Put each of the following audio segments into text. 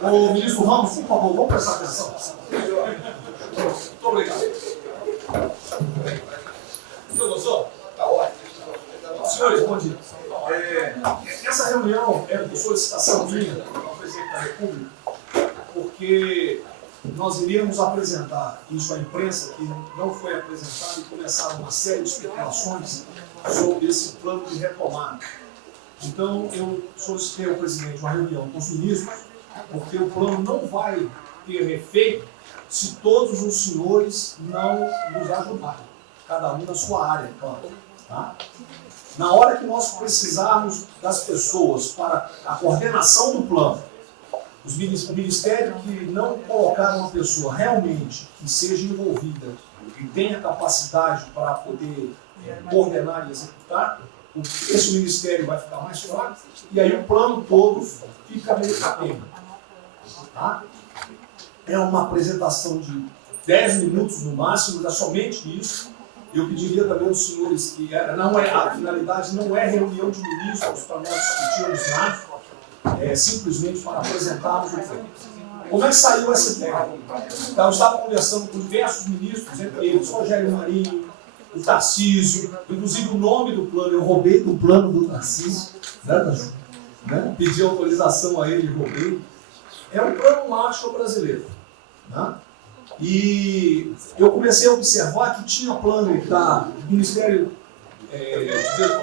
O ministro Ramos, por favor, vamos prestar atenção. Muito obrigado. Senhor Gostou? Está ótimo. Senhores, bom dia. Essa reunião é por solicitação minha ao presidente da República, porque nós iríamos apresentar isso à imprensa, que não foi apresentado, e começaram uma série de especulações sobre esse plano de retomada. Então, eu solicitei ao presidente uma reunião com os ministros, porque o plano não vai ter efeito se todos os senhores não nos ajudarem, cada um na sua área, claro. Tá? Na hora que nós precisarmos das pessoas para a coordenação do plano, o Ministério que não colocar uma pessoa realmente que seja envolvida e tenha capacidade para poder coordenar e executar, esse Ministério vai ficar mais fraco e aí o plano todo fica meio capenga. Tá? É uma apresentação de 10 minutos no máximo, é somente isso. Eu pediria também aos senhores que a finalidade não é reunião de ministros para nós discutirmos nada, é simplesmente para apresentarmos o plano. Como é que saiu essa ideia? Então, eu estava conversando com diversos ministros, entre eles Rogério Marinho, o Tarcísio, inclusive o nome do plano, eu roubei do plano do Tarcísio, né? Pedi autorização a ele e roubei. É um plano Marshall brasileiro. Né? E eu comecei a observar que tinha plano do Ministério de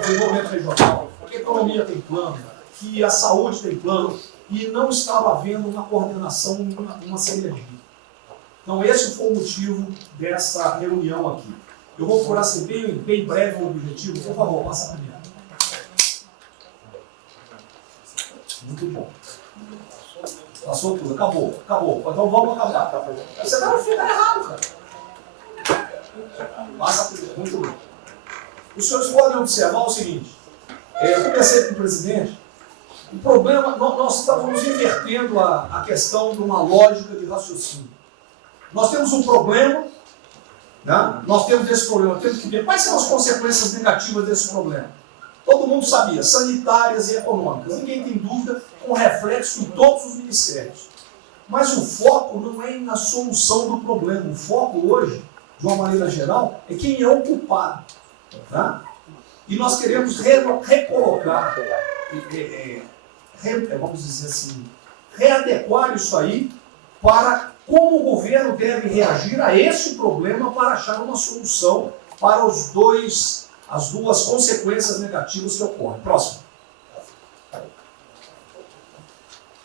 Desenvolvimento Regional, que a economia tem plano, que a saúde tem plano, e não estava havendo uma coordenação, uma sinergia. Então esse foi o motivo dessa reunião aqui. Eu vou procurar ser bem breve no objetivo. Por favor, passa para mim. Muito bom. Passou tudo, acabou. Então vamos acabar. Você está no final errado, cara. Passa tudo, muito bem. Os senhores podem observar o seguinte. Eu comecei com o presidente. O problema, nós estávamos invertendo a questão de uma lógica de raciocínio. Nós temos um problema, né? Nós temos esse problema, temos que ver quais são as consequências negativas desse problema. Todo mundo sabia, sanitárias e econômicas. Ninguém tem dúvida, com reflexo em todos os ministérios. Mas o foco não é na solução do problema. O foco hoje, de uma maneira geral, é quem é o culpado. Tá? E nós queremos recolocar, vamos dizer assim, readequar isso aí para como o governo deve reagir a esse problema para achar uma solução para as duas consequências negativas que ocorrem. Próximo.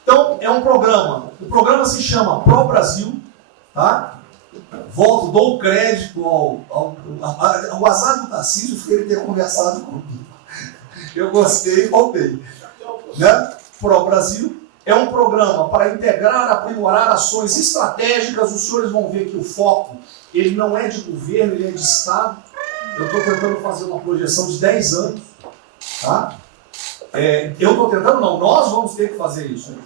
Então, é um programa. O programa se chama Pro Brasil. Tá? Dou crédito ao azar do Tarcísio por ele ter conversado comigo. Eu gostei e voltei. Né? Pro Brasil é um programa para integrar, aprimorar ações estratégicas. Os senhores vão ver que o foco ele não é de governo, ele é de Estado. Eu estou tentando fazer uma projeção de 10 anos. Tá? Nós vamos ter que fazer isso.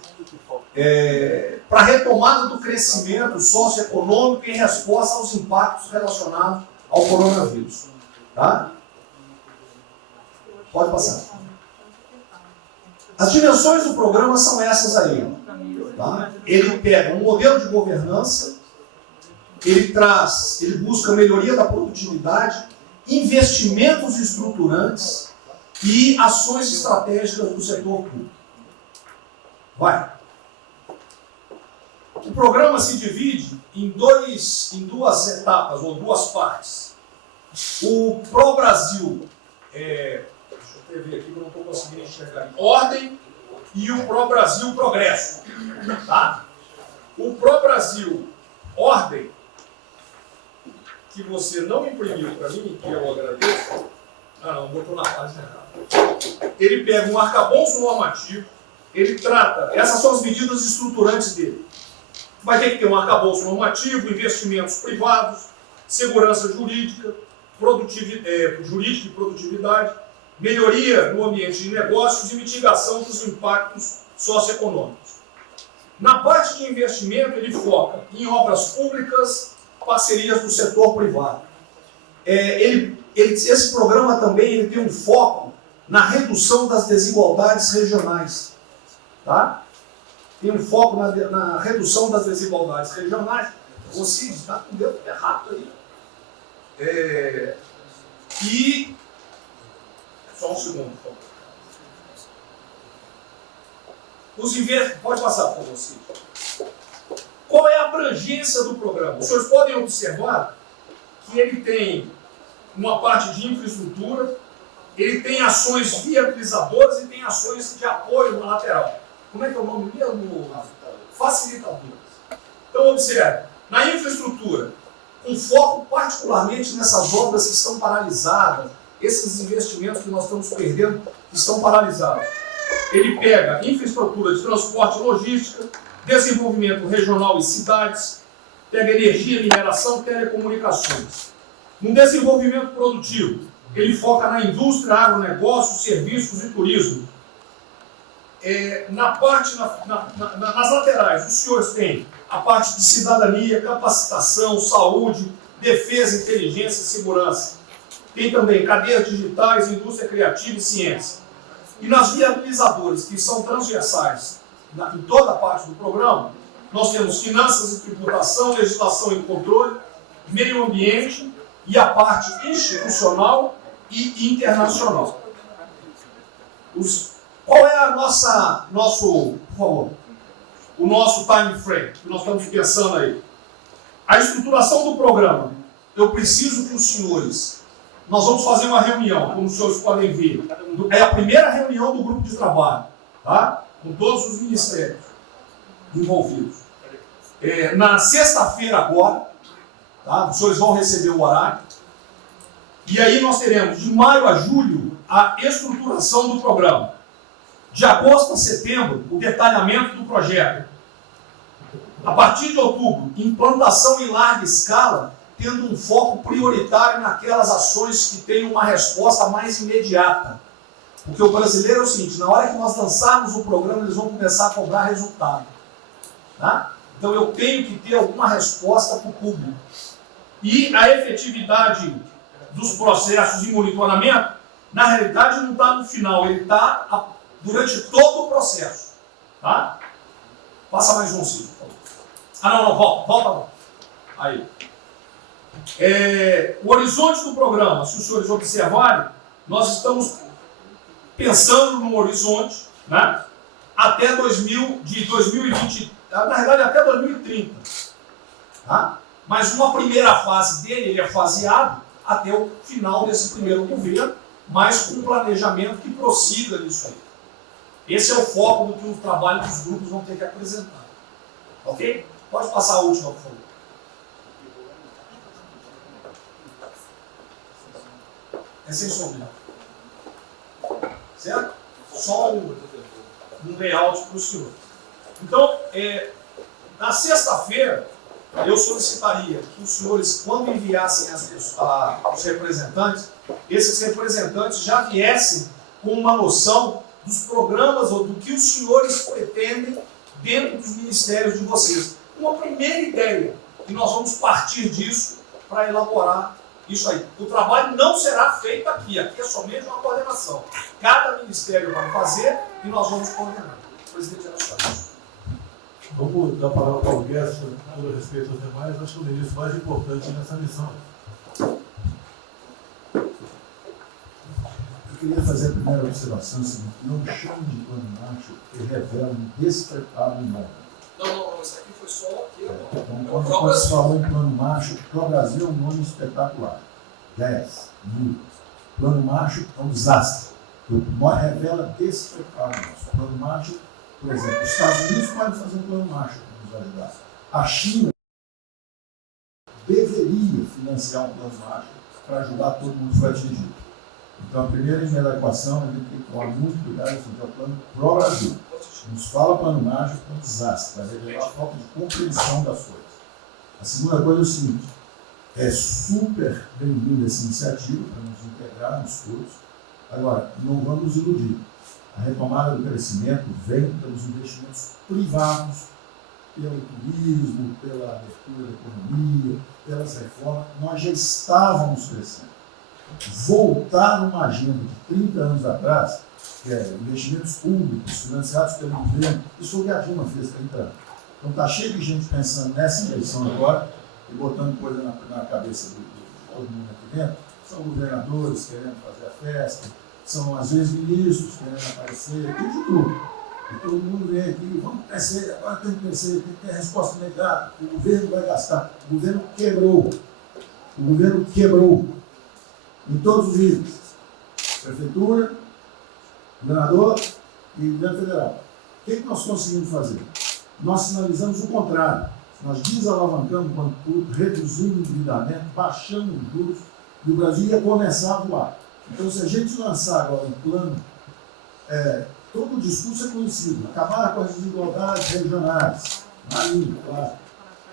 Para a retomada do crescimento socioeconômico em resposta aos impactos relacionados ao coronavírus. Tá? Pode passar. As dimensões do programa são essas aí. Tá? Ele pega um modelo de governança, ele busca melhoria da produtividade, investimentos estruturantes e ações estratégicas do setor público. Vai. O programa se divide em duas etapas, ou duas partes. O Pro Brasil, deixa eu ver aqui que eu não estou conseguindo enxergar, ordem, e o Pro Brasil Progresso. Tá? O Pro Brasil Ordem, que você não imprimiu para mim, que eu agradeço, não, botou na página errada. Ele pega um arcabouço normativo, ele trata, essas são as medidas estruturantes dele. Vai ter que ter um arcabouço normativo, investimentos privados, segurança jurídica, jurídica e produtividade, melhoria no ambiente de negócios e mitigação dos impactos socioeconômicos. Na parte de investimento, ele foca em obras públicas, parcerias do setor privado. esse programa também ele tem um foco na redução das desigualdades regionais. Tá? Tem um foco na redução das desigualdades regionais. O Cid está com o dedo errado aí. E... Só um segundo, por favor. Pode passar, por favor, Cid. Qual é a abrangência do programa? Os senhores podem observar que ele tem uma parte de infraestrutura, ele tem ações viabilizadoras e tem ações de apoio na lateral. Como é que é o nome mesmo? Facilitadoras. Então, observe, na infraestrutura, com foco particularmente nessas obras que estão paralisadas, esses investimentos que nós estamos perdendo, que estão paralisados. Ele pega infraestrutura de transporte e logística, desenvolvimento regional e cidades, pega energia, mineração, telecomunicações. No desenvolvimento produtivo, ele foca na indústria, agronegócio, serviços e turismo. Nas laterais, os senhores têm a parte de cidadania, capacitação, saúde, defesa, inteligência e segurança. Tem também cadeias digitais, indústria criativa e ciência. E nas viabilizadoras, que são transversais em toda a parte do programa, nós temos finanças e tributação, legislação e controle, meio ambiente e a parte institucional e internacional. Qual é o nosso time frame que nós estamos pensando aí? A estruturação do programa. Eu preciso que os senhores... Nós vamos fazer uma reunião, como os senhores podem ver. É a primeira reunião do grupo de trabalho, tá? Com todos os ministérios envolvidos. Na sexta-feira agora, tá? Os senhores vão receber o horário. E aí nós teremos, de maio a julho, a estruturação do programa. De agosto a setembro, o detalhamento do projeto. A partir de outubro, implantação em larga escala, tendo um foco prioritário naquelas ações que têm uma resposta mais imediata. Porque o brasileiro é o seguinte, na hora que nós lançarmos o programa, eles vão começar a cobrar resultado. Tá? Então eu tenho que ter alguma resposta para o público. E a efetividade dos processos de monitoramento, na realidade não está no final, ele está durante todo o processo. Tá? Passa mais um, Cid. Volta. Aí. O horizonte do programa, se os senhores observarem, nós estamos pensando num horizonte, né, até 2020, na verdade até 2030. Tá? Mas uma primeira fase dele, ele é faseado até o final desse primeiro governo, mas com um planejamento que prossiga nisso aí. Esse é o foco do que o trabalho que os grupos vão ter que apresentar. Ok? Pode passar a última, por favor. É sem sombra. Certo? Só um layout para o senhor. Então, na sexta-feira, eu solicitaria que os senhores, quando enviassem os representantes, esses representantes já viessem com uma noção dos programas ou do que os senhores pretendem dentro dos ministérios de vocês. Uma primeira ideia, e nós vamos partir disso para elaborar isso aí. O trabalho não será feito aqui é somente uma coordenação. Cada ministério vai fazer e nós vamos coordenar. Presidente Anastácio. Vamos dar a palavra para o Guedes, com todo respeito aos demais, acho que o ministro mais importante nessa missão. Eu queria fazer a primeira observação, assim, não chame de plano macho que revela um despreparo humano. Não, isso aqui foi só aqui. Então, quando você falou em plano macho, para o Brasil é um nome espetacular. 10, 1000. Plano macho é um desastre. Revela despreparo nosso. Plano macho, por exemplo, os Estados Unidos podem fazer um plano macho para nos ajudar. A China deveria financiar um plano macho para ajudar todo mundo que foi atingido. Então, a primeira linha da equação, a gente tem que tomar muito cuidado, esse é o plano para o Brasil. Nos fala plano mágico, é um desastre, vai revelar a falta de compreensão das coisas. A segunda coisa é o seguinte, é super bem-vinda essa iniciativa para nos integrarmos todos. Agora, não vamos nos iludir. A retomada do crescimento vem pelos investimentos privados pelo turismo, pela abertura da economia, pelas reformas, nós já estávamos crescendo. Voltar uma agenda de 30 anos atrás, que é investimentos públicos, financiados pelo governo, isso foi o que a Dilma fez 30 anos. Então está cheio de gente pensando nessa eleição agora e botando coisa na cabeça de todo mundo aqui dentro. São governadores querendo fazer a festa, são às vezes ministros querendo aparecer, tem de tudo. E todo mundo vem aqui, vamos crescer, agora tem que crescer, tem que ter resposta imediata, o governo vai gastar. O governo quebrou. O governo quebrou. Em todos os níveis. Prefeitura, governador e governo federal. O que nós conseguimos fazer? Nós sinalizamos o contrário. Nós desalavancamos quanto tudo, reduzimos o endividamento, baixamos os juros, e o Brasil ia começar a voar. Então, se a gente lançar agora um plano, todo o discurso é conhecido, acabar com as desigualdades regionais, marinho, claro,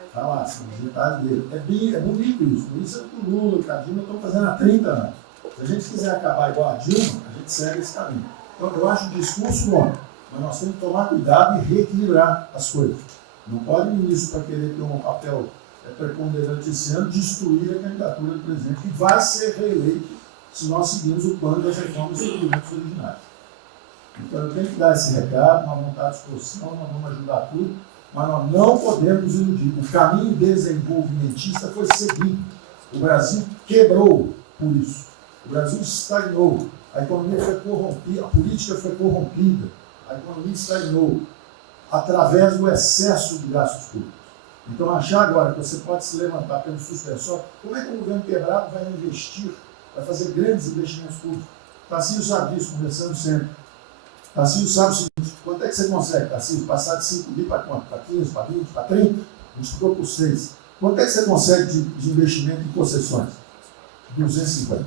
está lá, são os detalhes dele. É bonito isso, por isso é que o Lula e a Dilma estão fazendo há 30 anos. Se a gente quiser acabar igual a Dilma, a gente segue esse caminho. Então, eu acho o discurso bom, mas nós temos que tomar cuidado e reequilibrar as coisas. Não pode o ministro, para querer ter um papel preponderante esse ano, destruir a candidatura do presidente, que vai ser reeleito se nós seguirmos o plano das reformas estruturantes originárias. Então, eu tenho que dar esse recado, nós vamos estar à disposição, nós vamos ajudar tudo, mas nós não podemos nos iludir. O caminho desenvolvimentista foi seguido. O Brasil quebrou por isso. O Brasil estagnou. A economia foi corrompida, a política foi corrompida. A economia estagnou através do excesso de gastos públicos. Então, achar agora que você pode se levantar pelo suspensório, como é que o governo quebrado vai investir, vai fazer grandes investimentos públicos? Tarcísio sabe disso, conversando sempre. Tarcísio sabe o seguinte: quanto é que você consegue, Tarcísio, passar de 5 mil para quanto? Para 15, para 20, para 30? Multiplicou por 6. Quanto é que você consegue de investimento em concessões? 250.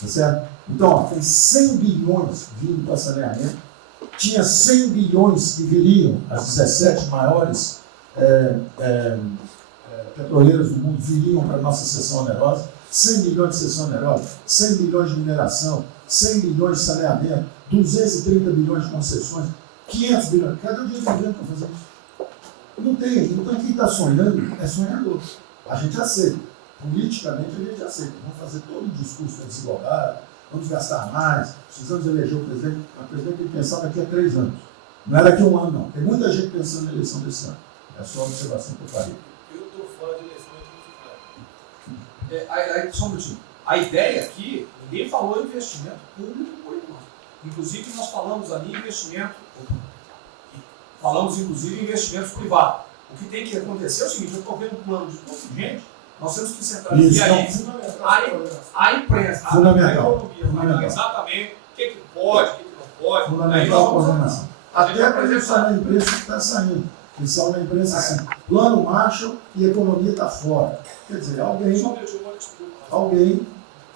Tá certo? Então, ó, tem 100 bilhões vindo para saneamento, tinha 100 bilhões que viriam, as 17 maiores petroleiras do mundo viriam para a nossa seção onerosa, 100 bilhões de seção onerosa, 100 bilhões de mineração, 100 bilhões de saneamento, 230 bilhões de concessões, 500 bilhões. Cadê o dinheiro do governo para fazer isso? Não tem. Então, quem está sonhando é sonhador. A gente aceita. Politicamente, a gente aceita. Vamos fazer todo o discurso da desigualdade, vamos gastar mais, precisamos eleger o presidente. Mas o presidente tem que pensar daqui a 3 anos. Não é daqui a 1 ano, não. Tem muita gente pensando na eleição desse ano. É só a observação que eu farei. Eu estou fora de eleição só um minutinho. A ideia aqui, ninguém falou em investimento público por enquanto. Inclusive, nós falamos ali em investimento, falamos inclusive em investimentos privados. O que tem que acontecer é o seguinte: eu estou vendo um plano de tudo, gente, nós temos que centralizar a imprensa, a economia, exatamente o que pode, o que não pode. Fundamental a coordenação. Até para a imprensa que está saindo. Que são na imprensa assim: plano Marshall e economia está fora. Quer dizer, alguém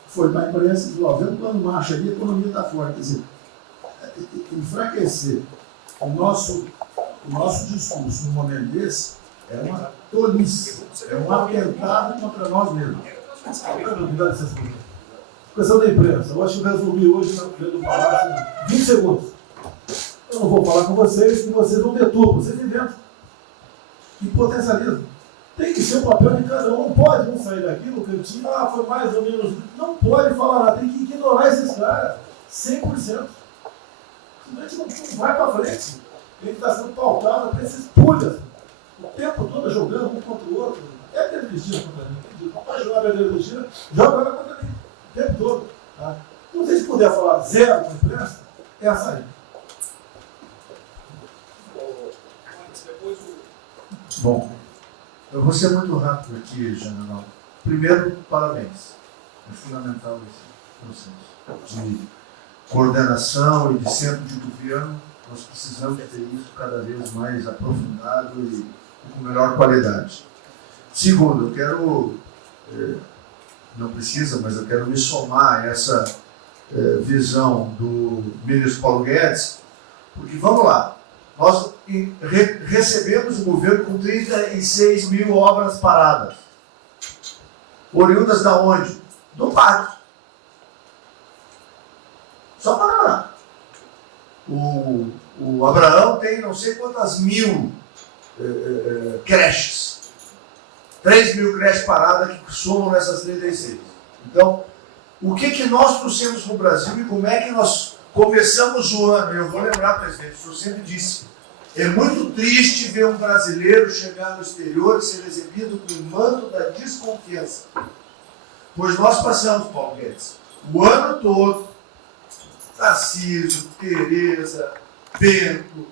foi para a imprensa e falou: vê o plano Marshall e a economia está fora. Quer dizer, enfraquecer o nosso discurso no momento desse é uma tolice, é um atentado contra nós mesmos. Questão da imprensa, eu acho que eu resumi hoje no Palácio 20 segundos. Eu não vou falar com vocês, que vocês não deturpam, vocês inventam e potencializam. Tem que ser o papel de cada um, não pode um sair daqui no cantinho, foi mais ou menos. Não pode falar nada, tem que ignorar esses caras, 100%. Senão a gente não vai para frente. Ele está sendo pautado para esses pulhas, o tempo todo jogando um contra o outro. É a Cristina contra mim, entendi. Não pode jogar a Cristina, joga ela contra mim, o tempo todo. Tá? Então, se a gente puder falar zero com a imprensa, é essa aí. Bom, eu vou ser muito rápido aqui, general. Primeiro, parabéns. É fundamental esse processo de coordenação e de centro de governo. Nós precisamos ter isso cada vez mais aprofundado e com melhor qualidade. Segundo, eu quero, não precisa, mas eu quero me somar a essa visão do ministro Paulo Guedes, porque vamos lá, nós recebemos o governo com 36 mil obras paradas. Oriundas da onde? Do pátio. Só para lá. O Abraão tem não sei quantas mil creches. 3 mil creches paradas que somam nessas 36. Então, o que nós trouxemos para o Brasil e como é que nós começamos o ano? Eu vou lembrar, presidente, o senhor sempre disse, é muito triste ver um brasileiro chegar no exterior e ser recebido com o manto da desconfiança. Pois nós passamos, Paulo Guedes, o ano todo, Tarcísio, Tereza, Bento,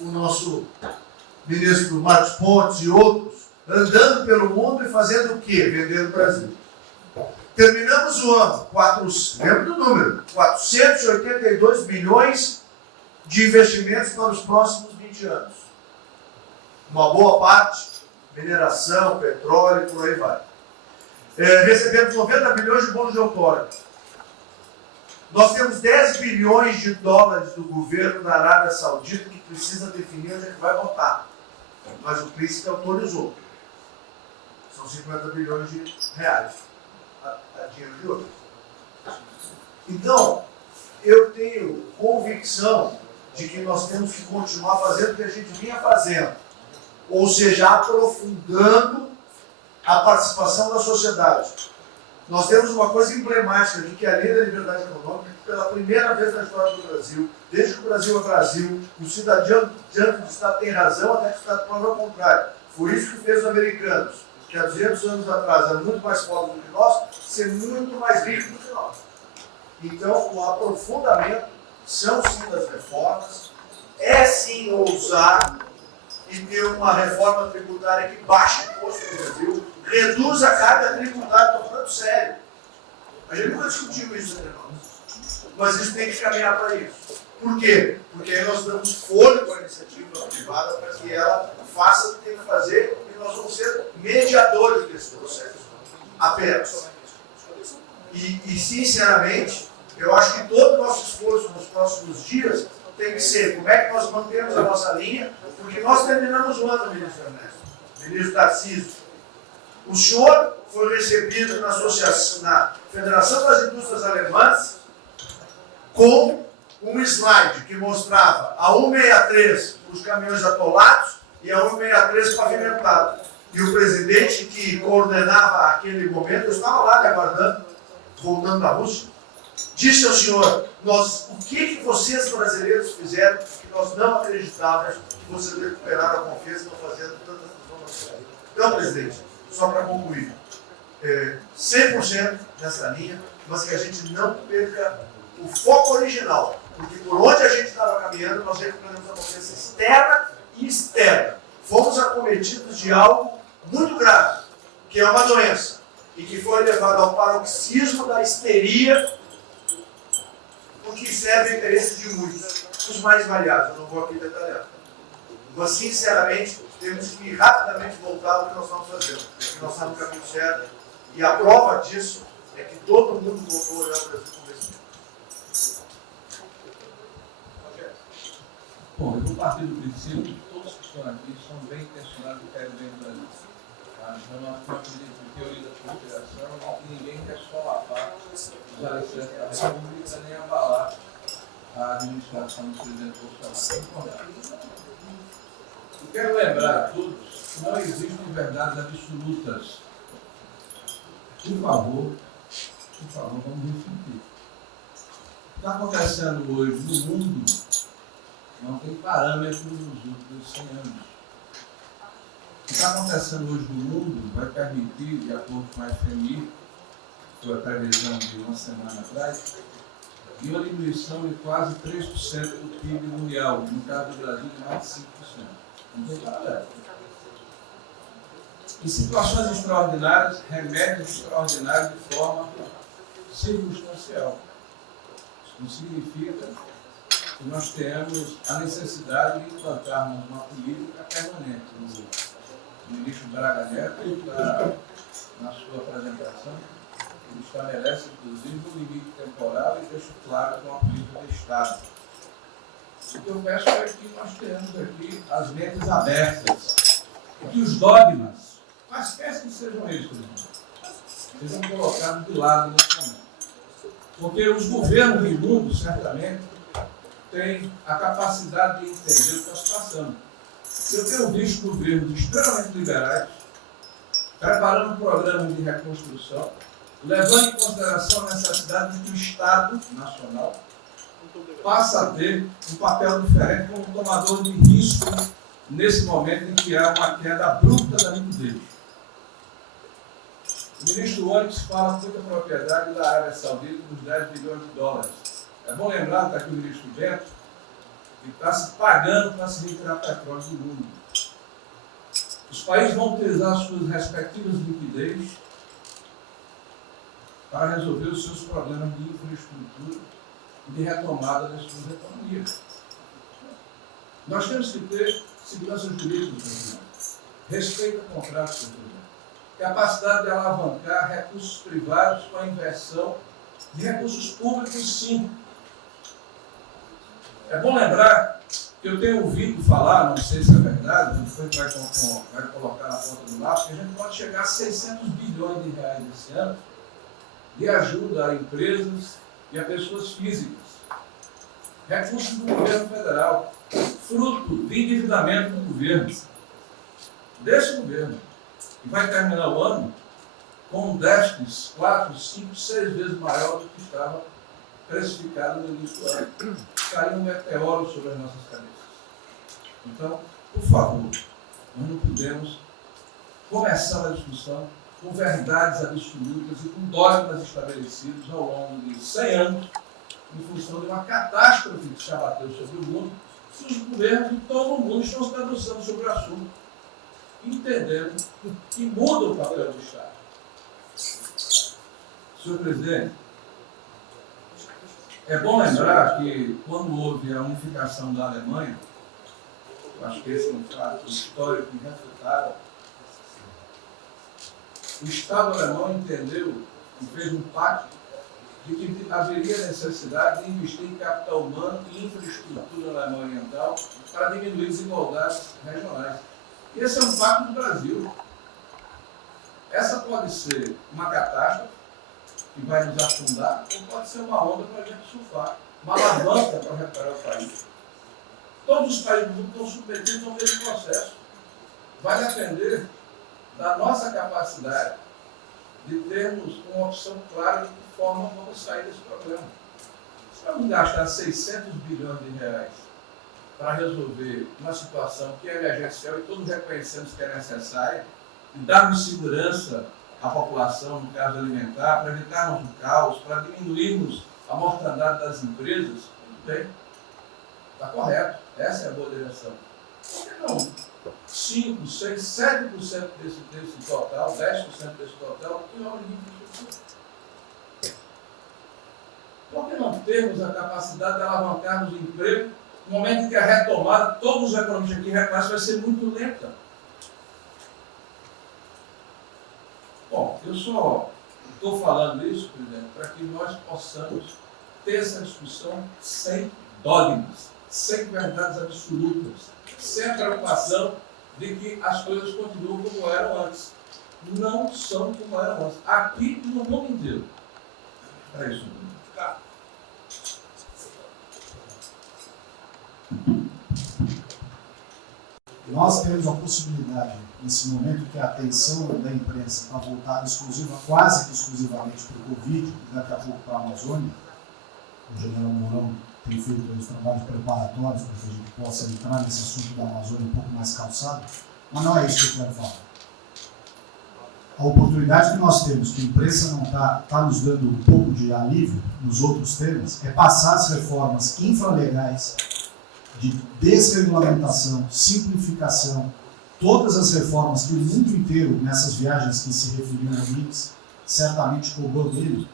o nosso ministro Marcos Pontes e outros, andando pelo mundo e fazendo o quê? Vendendo o Brasil. Terminamos o ano, lembra do número, 482 bilhões de investimentos para os próximos 20 anos. Uma boa parte, mineração, petróleo, por aí vai. Recebemos 90 bilhões de bônus de outorga. Nós temos 10 bilhões de dólares do governo da Arábia Saudita que precisa definir onde é que vai votar. Mas o príncipe autorizou. São 50 bilhões de reais. A dinheiro de ouro. Então, eu tenho convicção de que nós temos que continuar fazendo o que a gente vinha fazendo. Ou seja, aprofundando a participação da sociedade. Nós temos uma coisa emblemática aqui, que é a Lei da Liberdade Econômica, que pela primeira vez na história do Brasil, desde que o Brasil é Brasil, o cidadão diante do Estado tem razão, até que o Estado prova ao contrário. Foi isso que fez os americanos, que há 200 anos atrás eram muito mais pobres do que nós, ser muito mais ricos do que nós. Então, o aprofundamento são sim das reformas, é sim ousar e ter uma reforma tributária que baixe o imposto no Brasil, reduz a carga tributária, estou falando sério. A gente nunca discutiu isso entre nós. Mas isso tem que caminhar para isso. Por quê? Porque aí nós damos fôlego à iniciativa privada para que ela faça o que tem que fazer e nós vamos ser mediadores desse processo. Apenas. E sinceramente, eu acho que todo o nosso esforço nos próximos dias tem que ser como é que nós mantemos a nossa linha, porque nós terminamos o ano, ministro Ernesto, ministro Tarcísio. O senhor foi recebido na associação, na Federação das Indústrias Alemãs com um slide que mostrava a 163 para os caminhões atolados e a 163 pavimentado. E o presidente que coordenava aquele momento, eu estava lá me aguardando, voltando da Rússia, disse ao senhor, o que vocês brasileiros fizeram que nós não acreditávamos que vocês recuperaram a confiança e estão fazendo tantas transformações. Então, presidente, só para concluir, 100% nessa linha, mas que a gente não perca o foco original, porque por onde a gente estava caminhando, nós recuperamos a confiança externa e externa. Fomos acometidos de algo muito grave, que é uma doença, e que foi levado ao paroxismo da histeria, porque serve o interesse de muitos, os mais variados, eu não vou aqui detalhar. Mas, sinceramente, temos que rapidamente voltar ao que nós estamos fazendo, porque nós estamos no caminho certo, e a prova disso é que todo mundo voltou a olhar para o Brasil como esse. Bom, eu vou partir do princípio que todos que estão aqui são bem intencionados e querem bem do Brasil. Então, nós não acreditamos em teoria da conspiração e que ninguém quer só lapar os alicerces da República nem abalar a administração do presidente Bolsonaro. Eu quero lembrar a todos que não existem verdades absolutas. Por favor, vamos refletir. O que está acontecendo hoje no mundo não tem parâmetros nos últimos 100 anos. O que está acontecendo hoje no mundo vai permitir, de acordo com a FMI, que foi a previsão de uma semana atrás, de uma diminuição de quase 3% do PIB mundial, no caso do Brasil, de mais de 5%. Não tem parâmetro. Em situações extraordinárias, remédios extraordinários de forma circunstancial. Isso não significa que nós tenhamos a necessidade de implantarmos uma política permanente. O ministro Braga Neto, na sua apresentação, ele estabelece, inclusive, um limite temporal e deixa claro que é uma política de Estado. O que eu peço é que nós tenhamos aqui as mentes abertas e que os dogmas, quaisquer que sejam eles, sejam colocados de lado nesse momento. Porque os governos do mundo, certamente, têm a capacidade de entender o que está se passando. Eu tenho visto governos extremamente liberais preparando programas de reconstrução, levando em consideração a necessidade de que o Estado Nacional passe a ter um papel diferente como tomador de risco nesse momento em que há uma queda abrupta da liquidez. O ministro Onyx fala com muita propriedade da Arábia Saudita dos 10 bilhões de dólares. É bom lembrar que está aqui o ministro Bento, que está se pagando para se retirar petróleo do mundo. Os países vão utilizar as suas respectivas liquidez para resolver os seus problemas de infraestrutura e de retomada das suas economias. Nós temos que ter segurança jurídica, respeito ao contrato, Sr. Presidente, capacidade de alavancar recursos privados com a inversão de recursos públicos, sim. É bom lembrar que eu tenho ouvido falar, não sei se é verdade, depois vai colocar na ponta do lápis, que a gente pode chegar a 600 bilhões de reais esse ano de ajuda a empresas e a pessoas físicas. Recursos do governo federal, fruto de endividamento do governo, desse governo, que vai terminar o ano com um déficit 4, 5, 6 vezes maior do que estava precificado no início do ano. Caiu um meteoro sobre as nossas cabeças. Então, por favor, nós não podemos começar a discussão com verdades absolutas e com dogmas estabelecidos ao longo de 100 anos, em função de uma catástrofe que se abateu sobre o mundo, que os governos de todo o mundo estão se debruçando sobre o assunto, entendendo que muda o papel do Estado. Senhor Presidente, é bom lembrar que quando houve a unificação da Alemanha, eu acho que esse é um fato histórico irrefutável, o Estado alemão entendeu e fez um pacto de que haveria necessidade de investir em capital humano e infraestrutura na Alemanha Oriental para diminuir desigualdades regionais. Esse é um pacto do Brasil. Essa pode ser uma catástrofe que vai nos afundar, ou pode ser uma onda para a gente surfar, uma alavanca para reparar o país. Todos os países do mundo estão submetidos ao mesmo processo. Vai depender da nossa capacidade de termos uma opção clara de que forma vamos sair desse problema. Se vamos gastar 600 bilhões de reais para resolver uma situação que é emergencial e todos reconhecemos que é necessária, e darmos segurança à população, no caso alimentar, para evitarmos o caos, para diminuirmos a mortandade das empresas, tudo bem, está correto, essa é a boa direção. Por que não 5, 6, 7% desse total, 10% desse total, em obra de infraestrutura? Por que não termos a capacidade de alavancarmos o emprego no momento em que a retomada, todos os economistas aqui reconhecem, vai ser muito lenta? Bom, eu só estou falando isso, presidente, para que nós possamos ter essa discussão sem dogmas, sem verdades absolutas, sem a preocupação de que as coisas continuam como eram antes. Não são como eram antes. Aqui e no mundo inteiro. É isso. Nós temos a possibilidade, nesse momento que a atenção da imprensa está voltada quase que exclusivamente para o Covid, e daqui a pouco para a Amazônia, o general Mourão tem feito os trabalhos preparatórios para que a gente possa entrar nesse assunto da Amazônia um pouco mais calçado, mas não é isso que eu quero falar. A oportunidade que nós temos, que a imprensa não está nos dando um pouco de alívio nos outros temas, é passar as reformas infralegais de desregulamentação, simplificação, todas as reformas que o mundo inteiro, nessas viagens que se referiam ao Mix, certamente cobrou dele,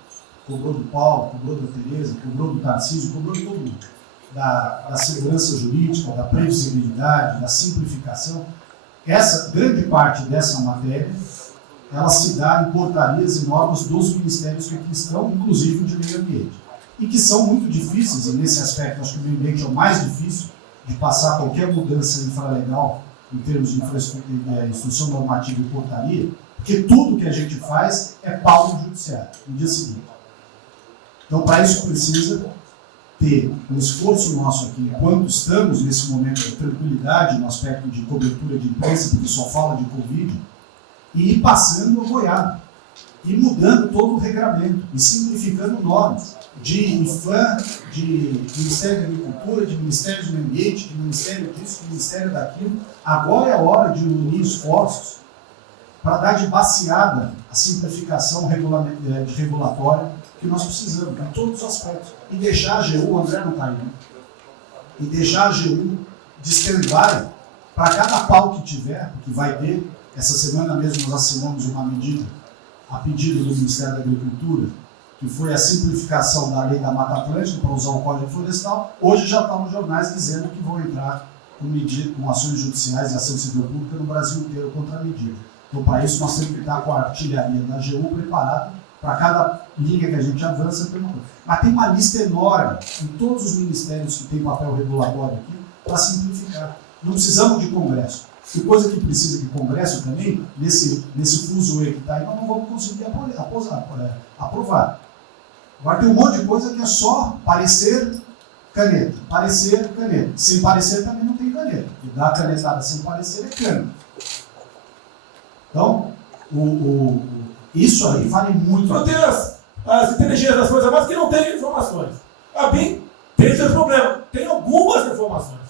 cobrou do Paulo, cobrou da Tereza, cobrou do Tarcísio, cobrou de todo mundo. Da segurança jurídica, da previsibilidade, da simplificação. Essa grande parte dessa matéria, ela se dá em portarias e normas dos ministérios que aqui estão, inclusive o de meio ambiente. E que são muito difíceis, e nesse aspecto acho que o meio ambiente é o mais difícil de passar qualquer mudança infralegal em termos de instrução normativa e portaria, porque tudo que a gente faz é pau no judiciário, no dia seguinte. Então, para isso precisa ter um esforço nosso aqui, enquanto estamos nesse momento de tranquilidade no aspecto de cobertura de imprensa, porque só fala de Covid, e ir passando a boiada, e mudando todo o regramento, e simplificando normas de IFAM, de Ministério da Agricultura, de Ministério do Meio Ambiente, de Ministério disso, de Ministério daquilo. Agora é a hora de unir esforços para dar de baseada a simplificação regulatória que nós precisamos, em todos os aspectos. E deixar a AGU, o André não está aí, né? E deixar a AGU de stand-by para cada pau que tiver, porque vai ter. Essa semana mesmo nós assinamos uma medida, a pedido do Ministério da Agricultura, que foi a simplificação da lei da Mata Atlântica para usar o Código Florestal. Hoje já estão nos jornais dizendo que vão entrar com ações judiciais e ação civil pública no Brasil inteiro contra a medida. Então, para isso, nós temos que estar com a artilharia da AGU preparada para cada linha que a gente avança. Mas tem uma lista enorme em todos os ministérios que têm papel regulatório aqui para simplificar. Não precisamos de Congresso. E coisa que precisa de Congresso também, nesse fuzuê que está aí, nós não vamos conseguir aprovar. Agora tem um monte de coisa que é só parecer, caneta. Parecer, caneta. Sem parecer também não tem caneta. E dar canetada sem parecer é cana. Então, isso aí vale muito. Não tem as inteligências das coisas mais que não tem informações. A BIM tem seus problemas. Tem algumas informações.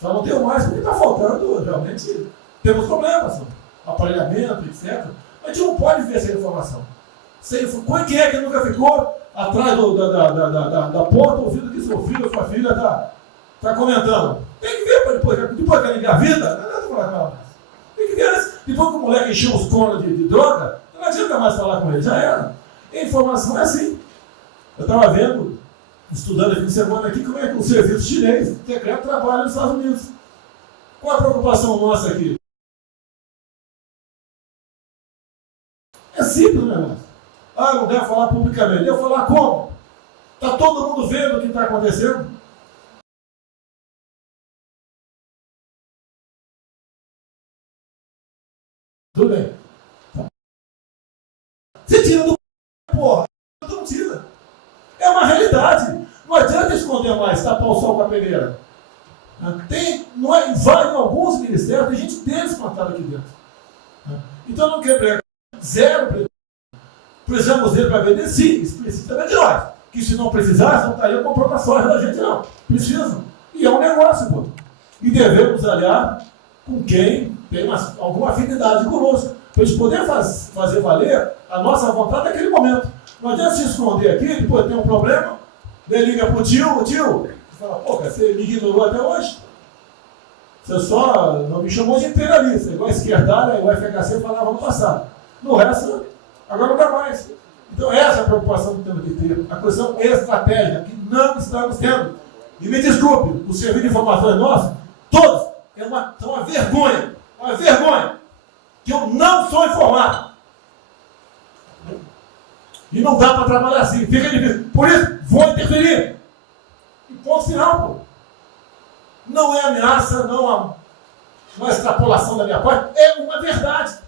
Só não tem mais porque está faltando, realmente, temos problemas. Aparelhamento, etc. Mas a gente não pode ver essa informação. Quem é que nunca ficou atrás da porta ouvindo que seu filho ou sua filha está comentando? Tem que ver para depois que ela engravida, não adianta falar com ela mais. Tem que ver, depois que o moleque encheu os conos de droga, não adianta mais falar com ele, já era. A informação é assim. Eu estava vendo, estudando aqui semana aqui, como é que o serviço chinês secreto trabalha nos Estados Unidos. Qual a preocupação nossa aqui? É simples, meu irmão. Não deve falar publicamente. Deve falar como? Está todo mundo vendo o que está acontecendo? Tudo bem. Você tira do porra. Não tira. É uma realidade. Não adianta esconder mais, tapar o sol com a peneira. Vai em alguns ministérios, tem gente deles plantada aqui dentro. Então não quer zero. Precisamos dele para vender? Sim, isso precisa também de nós. Que se não precisasse, não estaria comprando a soja da gente, não. Precisam. E é um negócio, pô. E devemos aliar com quem tem alguma afinidade conosco, para a gente poder fazer valer a nossa vontade naquele momento. Não adianta se esconder aqui, depois tem um problema, daí liga para o tio, você fala, pô, cara, você me ignorou até hoje? Você só não me chamou de imperialista, igual a esquerdalha, igual a FHC falava no passado. No resto, agora não dá mais. Então essa é a preocupação que temos que ter, a questão estratégica, que não estamos tendo. E me desculpe, o serviço de informações nosso, todos, são uma vergonha, que eu não sou informado. E não dá para trabalhar assim, fica difícil. Por isso, vou interferir. E ponto final, pô. Não é ameaça, não é extrapolação da minha parte, é uma verdade.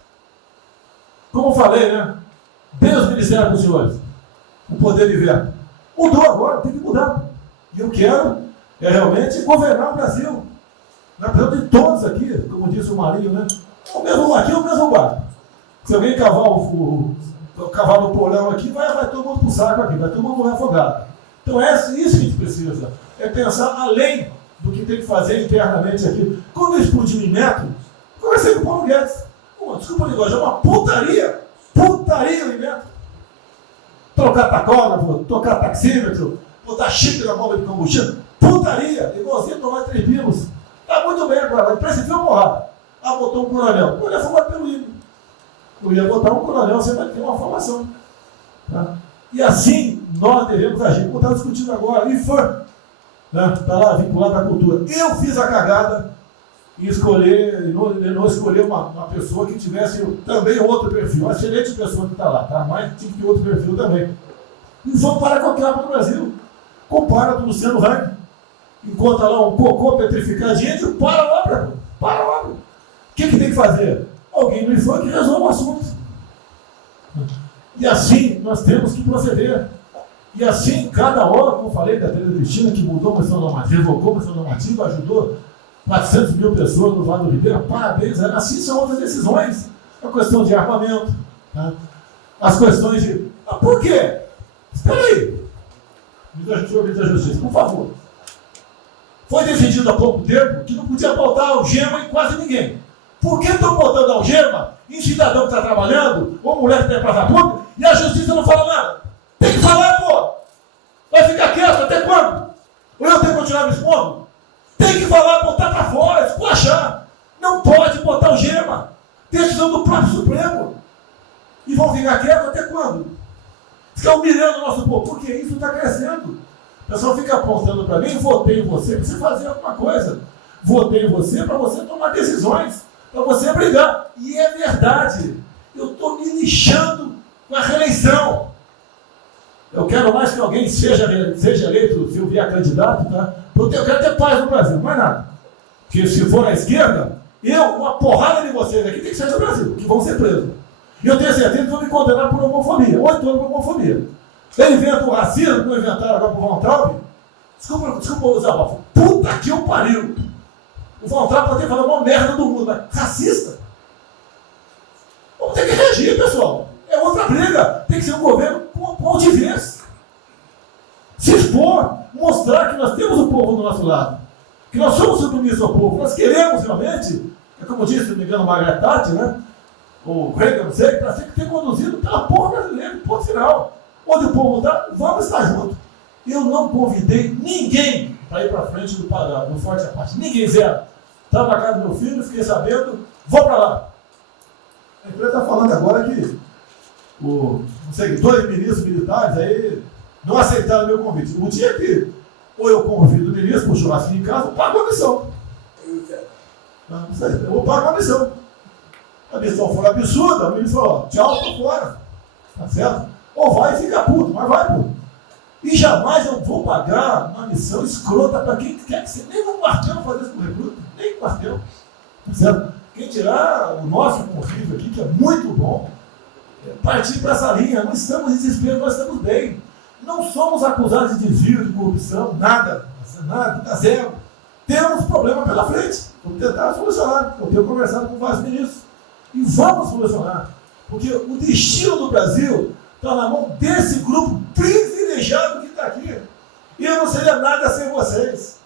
Como eu falei, né? Deus ministério para os senhores. O poder de ver. Mudou agora, tem que mudar. E eu quero realmente governar o Brasil. Nós precisamos de todos aqui, como disse o Marinho, né? Aqui é o mesmo barco. Se alguém cavar o cavalo no porão aqui, vai todo mundo para o saco aqui, vai todo mundo morrer afogado. Então é isso que a gente precisa. É pensar além do que tem que fazer internamente aqui. Quando eu explodi o Inmetro, conversei com o Paulo Guedes. Desculpa a linguagem, é uma putaria. Putaria o Inmetro. Trocar tacógrafo, trocar taxímetro, botar chip na bomba de combustível. Putaria. Igualzinho tomar 3 pilos. Está muito bem agora, mas parece que foi uma porrada. Botou um coronel. O coronel foi mais pelo hino. Eu ia botar um coronel, você vai ter uma formação. Tá? E assim nós devemos agir. Como estava discutindo agora, IFAM, né? Está lá vinculado à cultura. Eu fiz a cagada em escolher, não escolher uma pessoa que tivesse também outro perfil. Uma excelente pessoa que está lá, tá? Mas tinha que ter outro perfil também. IFAM para qualquer para o Brasil. Compara com o Luciano Hang. Encontra lá um cocô petrificadinho e para a obra. Para a obra. O que tem que fazer? Alguém no IFAM que resolve o assunto. E assim nós temos que proceder. E assim, cada hora, como eu falei da Tereza Cristina, que mudou a questão normativa, revocou a questão normativa, ajudou 400 mil pessoas no Vale do Ribeira, parabéns. Assim são outras decisões. A questão de armamento, tá? As questões de... por quê? Espera aí. Ministro da Justiça, por favor. Foi decidido há pouco tempo que não podia botar algema em quase ninguém. Por que estão botando algema em cidadão que está trabalhando, ou mulher que tem praça pública, e a justiça não fala nada? Tem que falar, pô! Vai ficar quieto até quando? Ou eu tenho que continuar me expondo? Tem que falar, botar para fora, esculachar. Não pode botar algema. Decisão do próprio Supremo. E vão ficar quietos até quando? Ficar humilhando o nosso povo, porque isso está crescendo. O pessoal fica apontando para mim, votei em você para você fazer alguma coisa. Votei em você para você tomar decisões, para você brigar. E é verdade. Eu estou me lixando com a reeleição. Eu quero mais que alguém seja eleito, se eu vier candidato, tá? Eu quero ter paz no Brasil, mais nada. Porque se for à esquerda, uma porrada de vocês aqui tem que ser do Brasil, que vão ser presos. E eu tenho certeza que vão me condenar por homofobia, 8 anos por homofobia. Ele inventa o racismo, como inventaram agora por Von Traub. Desculpa usar a palavra. Puta que eu pariu. O Von Traub pode ter falado uma merda do mundo, mas racista. Vamos ter que reagir, pessoal. É outra briga. Tem que ser um governo com altivez. Se expor, mostrar que nós temos o povo do nosso lado. Que nós somos submissos ao povo. Nós queremos realmente, como disse, se não me engano, Margaret Thatcher, né? O Reagan, não sei, para ser conduzido pela porra brasileira, ponto final. Onde o povo está, vamos estar juntos. Eu não convidei ninguém para ir para frente do Forte Apache. Ninguém, zero. Estava na casa do meu filho, fiquei sabendo, vou para lá. A empresa está falando agora que não sei, 2 ministros militares aí não aceitaram meu convite. O dia que ou eu convido o ministro para o churrasco em casa, eu pago a missão. Não sei, eu vou pagar a missão. A missão for absurda, o ministro falou, tchau, tô fora. Tá certo? Ou vai e fica puto, mas vai, pô. E jamais eu vou pagar uma missão escrota para quem quer que seja. Nem um quartel fazer isso com o recruta, nem um quartel. Tá certo? Quem tirar o nosso convívio aqui, que é muito bom, partir para essa linha. Não estamos em desespero, nós estamos bem. Não somos acusados de desvio, de corrupção, nada, tá zero. Temos problema pela frente. Vamos tentar solucionar. Eu tenho conversado com vários ministros. E vamos solucionar. Porque o destino do Brasil está na mão desse grupo privilegiado que está aqui. E eu não seria nada sem vocês.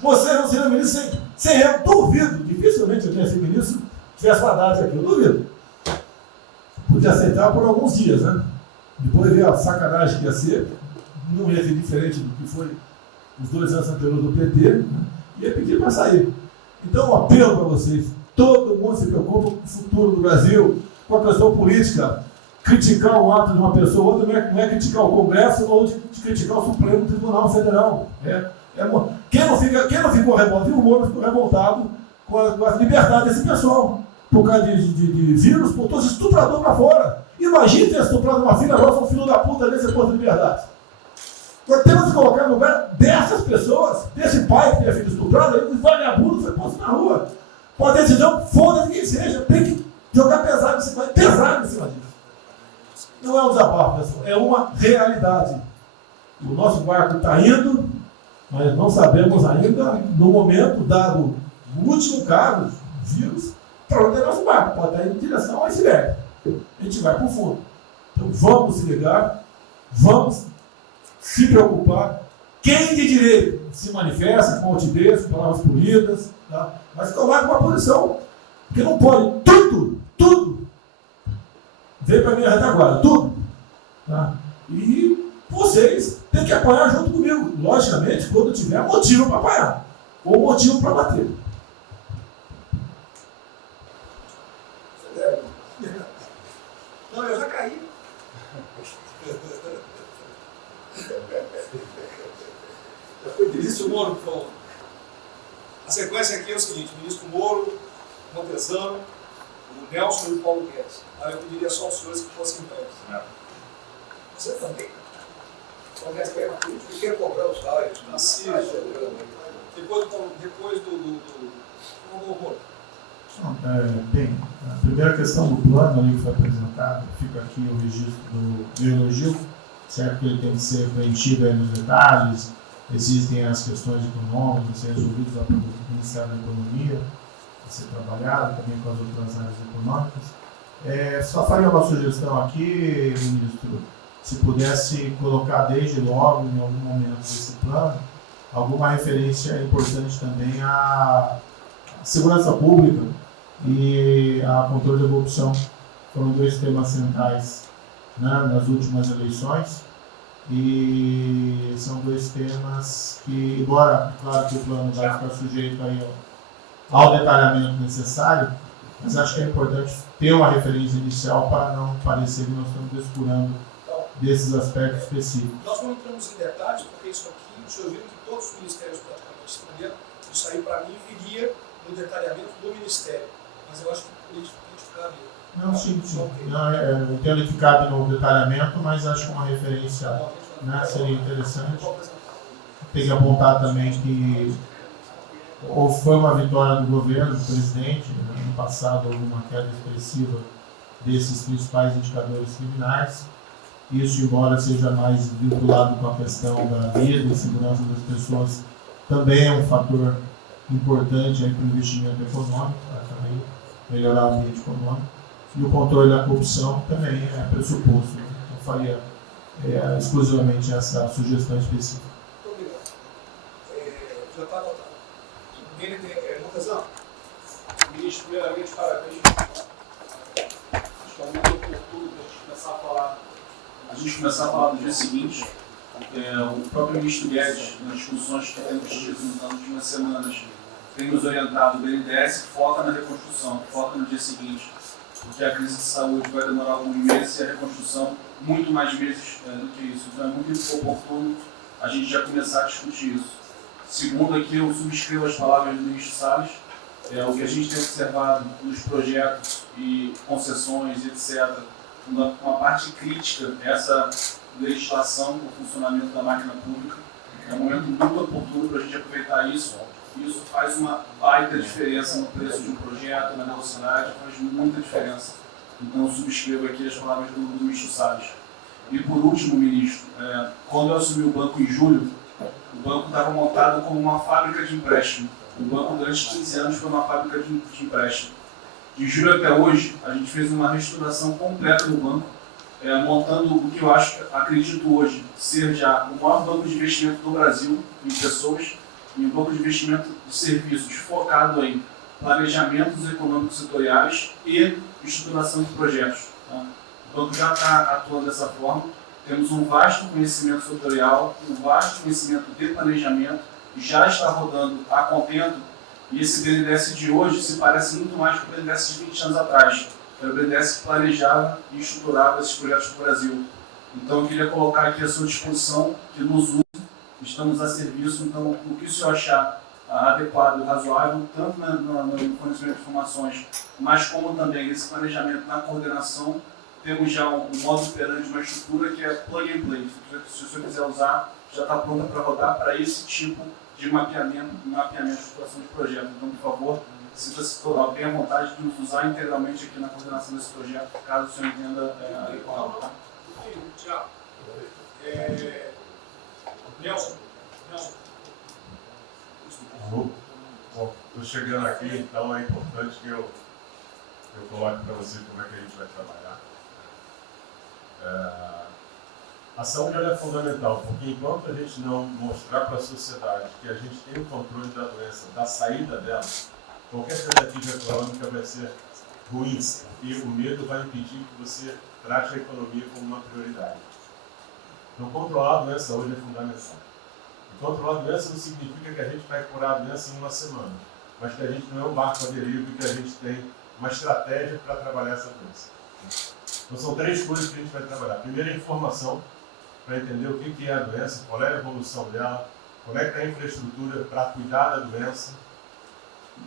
Vocês não seriam ministros sem eu. Duvido. Dificilmente eu tenha sido ministro se tivesse Haddad aqui. Eu duvido. Podia aceitar por alguns dias, né? Depois ver a sacanagem que ia ser. Não ia ser diferente do que foi os 2 anos anteriores do PT. Né? Ia pedir para sair. Então, um apelo para vocês. Todo mundo se preocupa com o futuro do Brasil, com a questão política. Criticar o ato de uma pessoa ou outra não é criticar o Congresso ou de criticar o Supremo Tribunal Federal. Quem não ficou revoltado, o Moro ficou revoltado com a liberdade desse pessoal. Por causa de vírus, botou esse estuprador para fora. Imagina ter estuprado uma filha nossa, um filho da puta desse posto de liberdade. Nós temos que colocar no lugar dessas pessoas, desse pai que tem a filha estuprada, e o vagabundo foi posto na rua. Pode ter decisão, foda-se quem seja, tem que jogar pesado em cima disso. Não é um desabafo, pessoal, é uma realidade. O nosso barco está indo, mas não sabemos ainda, no momento, dado o último caso, vírus, para onde é nosso barco. Pode estar indo em direção ao iceberg. A gente vai para o fundo. Então vamos se ligar, vamos se preocupar. Quem de direito se manifesta com altivez, com palavras polidas, tá? Mas coloca uma posição, porque não pode tudo, vem para a minha retaguarda, tudo. Tá? E vocês têm que apoiar junto comigo, logicamente, quando tiver motivo para apoiar, ou motivo para bater. Não, eu já caí. Já foi o ministro Moro que falou. A sequência aqui é o seguinte: o ministro Moro, Montezano, o Nelson e o Paulo Guedes. Aí eu pediria só aos senhores que fossem pés. Você também. Paulo Guedes quer política e quer cobrar os salários. Depois do Moro. Bem, a primeira questão do plano ali que foi apresentado, fica aqui o registro do elogio. certo que ele tem que ser preenchido aí nos detalhes, existem as questões econômicas resolvidas pelo Ministério da Economia, a ser trabalhado também com as outras áreas econômicas. Só faria uma sugestão aqui, ministro, se pudesse colocar desde logo, em algum momento desse plano, alguma referência importante também à segurança pública e a controle da corrupção. Foram 2 temas centrais, né, nas últimas eleições, e são 2 temas que, embora, claro que o plano vai ficar sujeito aí ao detalhamento necessário, mas acho que é importante ter uma referência inicial para não parecer que nós estamos descurando desses aspectos específicos. Nós não entramos em detalhes, porque isso aqui, o senhor viu que todos os ministérios praticamente responderam, isso aí para mim viria no detalhamento do ministério, mas eu acho que politicamente cabe. Não, sim. Não, eu entendo que cabe no detalhamento, mas acho que uma referência, né, seria interessante. Tem que apontar também que foi uma vitória do governo, do presidente, no ano passado houve uma queda expressiva desses principais indicadores criminais. Isso, embora seja mais vinculado com a questão da vida e segurança das pessoas, também é um fator importante para o investimento econômico, para também melhorar o ambiente econômico. E o controle da corrupção também é pressuposto. Então, faria exclusivamente essa sugestão específica. Muito obrigado. Já está anotado. Ele tem Lucasão? Ministro, primeiramente, parabéns. Acho que é muito oportuno para a gente começar a falar do dia seguinte. O próprio ministro Guedes, nas discussões que temos tido nas últimas semanas, tem nos orientado. O BNDES foca na reconstrução, foca no dia seguinte, porque a crise de saúde vai demorar alguns meses e a reconstrução muito mais meses do que isso. Então é muito oportuno a gente já começar a discutir isso. Segundo, aqui eu subscrevo as palavras do ministro Salles, o que a gente tem observado nos projetos e concessões, etc., uma parte crítica essa legislação para o funcionamento da máquina pública. É um momento muito oportuno para a gente aproveitar isso. Isso faz uma baita diferença no preço de um projeto, na velocidade, faz muita diferença. Então eu subscrevo aqui as palavras do ministro Salles. E por último, ministro, quando eu assumi o banco em julho, o banco estava montado como uma fábrica de empréstimo. O banco durante 15 anos foi uma fábrica de empréstimo. De julho até hoje, a gente fez uma reestruturação completa do banco, montando o que eu acredito hoje ser já o maior banco de investimento do Brasil em pessoas e um banco de investimento de serviços focado em planejamentos econômicos setoriais e estruturação de projetos. Tá? O banco já está atuando dessa forma. Temos um vasto conhecimento setorial, um vasto conhecimento de planejamento, já está rodando a contento, e esse BNDES de hoje se parece muito mais com o BNDES de 20 anos atrás. Era o BNDES que planejava e estruturava esses projetos no Brasil. Então eu queria colocar aqui à sua disposição, que nos use, estamos a serviço, então o que o senhor achar adequado, razoável, tanto no fornecimento de informações, mas como também nesse planejamento, na coordenação, temos já um modo operante, uma estrutura que é plug and play. Se o senhor quiser usar, já está pronta para rodar para esse tipo de mapeamento e estruturação de projeto. Então, por favor, sinta-se tenha vontade de nos usar integralmente aqui na coordenação desse projeto, caso o senhor entenda adequado. Tá? Tiago. Nelson. Bom, estou chegando aqui, então é importante que eu coloque para você como é que a gente vai trabalhar. A saúde é fundamental, porque enquanto a gente não mostrar para a sociedade que a gente tem o controle da doença, da saída dela, qualquer tentativa econômica vai ser ruim, e o medo vai impedir que você trate a economia como uma prioridade. Então, controlar a doença hoje é fundamental. E controlar a doença não significa que a gente vai curar a doença em uma semana, mas que a gente não é um barco à deriva e que a gente tem uma estratégia para trabalhar essa doença. Então, são 3 coisas que a gente vai trabalhar. Primeiro, a informação, para entender o que é a doença, qual é a evolução dela, como é que está a infraestrutura para cuidar da doença.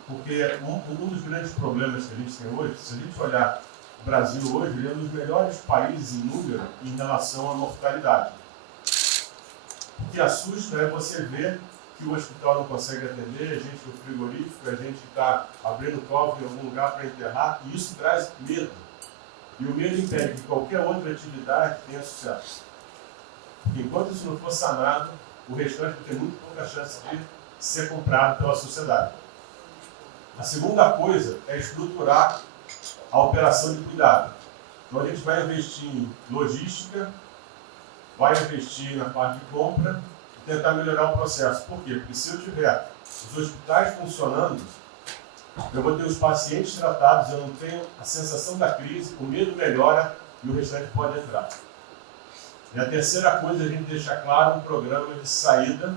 Porque um dos grandes problemas que a gente tem hoje, se a gente olhar o Brasil hoje, ele é um dos melhores países em número em relação à mortalidade. O que assusta é você ver que o hospital não consegue atender, a gente no frigorífico, a gente está abrindo cofre em algum lugar para enterrar, e isso traz medo. E o medo impede que qualquer outra atividade tenha sucesso. Porque enquanto isso não for sanado, o restante vai ter muito pouca chance de ser comprado pela sociedade. A segunda coisa é estruturar a operação de cuidado. Então a gente vai investir em logística, vai investir na parte de compra e tentar melhorar o processo. Por quê? Porque se eu tiver os hospitais funcionando, eu vou ter os pacientes tratados, eu não tenho a sensação da crise, o medo melhora e o restante pode entrar. E a terceira coisa é a gente deixar claro um programa de saída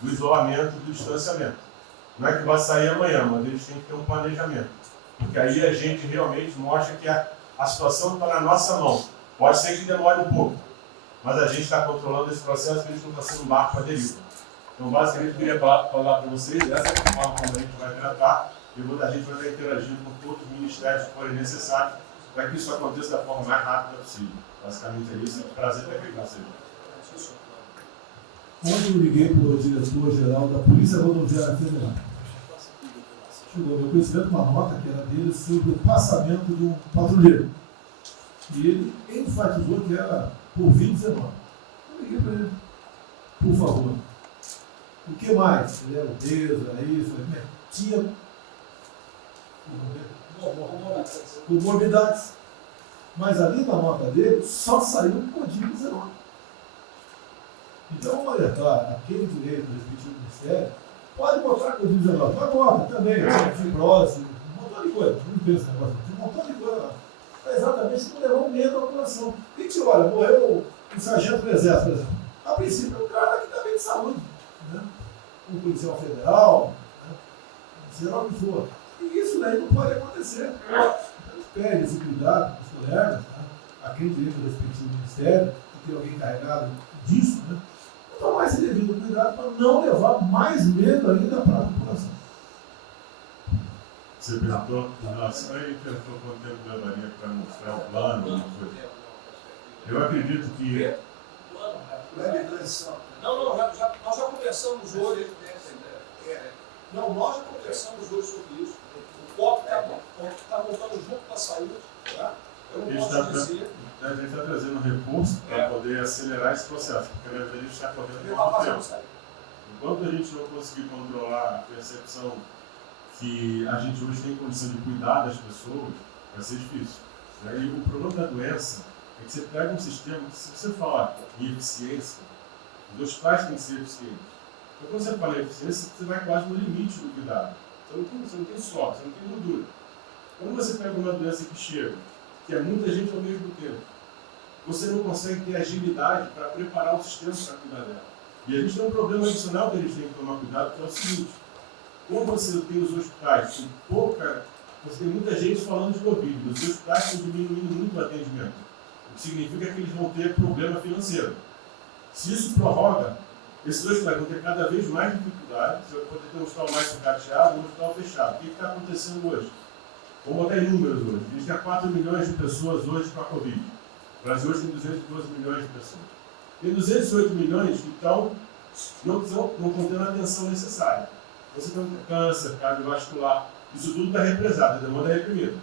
do isolamento e do distanciamento. Não é que vai sair amanhã, mas a gente tem que ter um planejamento. Porque aí a gente realmente mostra que a situação está na nossa mão. Pode ser que demore um pouco, mas a gente está controlando esse processo e a gente não está sendo um barco à deriva. Então, basicamente, eu queria falar para vocês, essa é a forma como a gente vai tratar, e a gente vai estar interagindo com todos os ministérios que forem necessários, para que isso aconteça da forma mais rápida possível. Basicamente é isso, é um prazer estar aqui com vocês. Ontem eu liguei para o diretor-geral da Polícia Rodoviária Federal. Chegou meu conhecimento uma nota que era dele sobre o passamento de um patrulheiro. E ele enfatizou que era por 2019. Eu liguei para ele, por favor. O que mais? Ele era obeso, era isso, tinha comorbidades. Mas ali na nota dele só saiu o Covid-19. Então, olha, aquele direito do respectivo ministério pode botar Covid-19, mas bota também, fibrose, um montão de coisa. Não pensa nesse negócio, tem um montão de coisa lá. É exatamente para levar um medo à população. A gente olha, morreu um sargento do exército, por exemplo. A princípio é um cara que está bem de saúde, né? Um policial federal, né? Seja lá o que for. E isso daí não pode acontecer. Então, a gente pede esse cuidado com os colegas, né? Aquele direito do respectivo ministério, que tem alguém encarregado disso, né? Tomar esse devido cuidado para não levar mais medo ainda para a população. Você perguntou, nossa, aí perguntou quanto tempo levaria para mostrar o plano, alguma coisa. Eu acredito que. Não, nós já conversamos hoje. Não, nós já conversamos hoje sobre isso. O COP está montando junto com a saúde. Tá? Eu não posso dizer. A gente está trazendo recurso para poder acelerar esse processo, porque a gente está correndo muito tempo. Enquanto a gente não conseguir controlar a percepção que a gente hoje tem condição de cuidar das pessoas, vai ser difícil. E o problema da doença é que você pega um sistema que, se você falar em eficiência, os hospitais têm que ser eficientes. Então, quando você fala em eficiência, você vai quase no limite do cuidado. Você não tem sorte, você não tem gordura. Quando você pega uma doença que chega, que é muita gente ao mesmo tempo, você não consegue ter agilidade para preparar o sistema para cuidar dela. E a gente tem um problema adicional que a gente tem que tomar cuidado, que é o seguinte: como você tem os hospitais com pouca, você tem muita gente falando de Covid, os hospitais estão diminuindo muito o atendimento, o que significa que eles vão ter problema financeiro. Se isso prorroga, esses hospitais vão ter cada vez mais dificuldade, você vai poder ter um hospital mais sucateado e um hospital fechado. O que está acontecendo hoje? Vamos botar em números hoje. A gente tem 4 milhões de pessoas hoje com a Covid. O Brasil hoje tem 212 milhões de pessoas. Tem 208 milhões que não estão tendo a atenção necessária. Você tem câncer, cardiovascular, isso tudo está represado, a demanda é reprimida.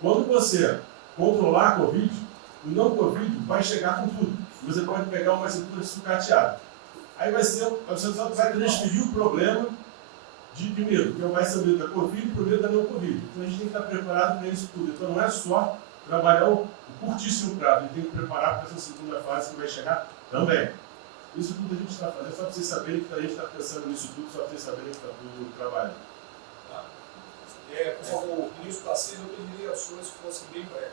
Quando você controlar a Covid, o não Covid vai chegar com tudo. Você pode pegar uma estrutura sucateada. Aí você só vai transferir o problema de primeiro, que vai ser o medo da Covid e o medo da não Covid. Então a gente tem que estar preparado para isso tudo. Então não é só trabalhar o curtíssimo prazo, a gente tem que preparar para essa segunda fase que vai chegar também. Isso tudo a gente está fazendo, só para vocês saberem que a gente está pensando nisso tudo, só para vocês saberem que está tudo trabalhando. Como o ministro Tarcísio, eu pediria as suas que fossem bem breves.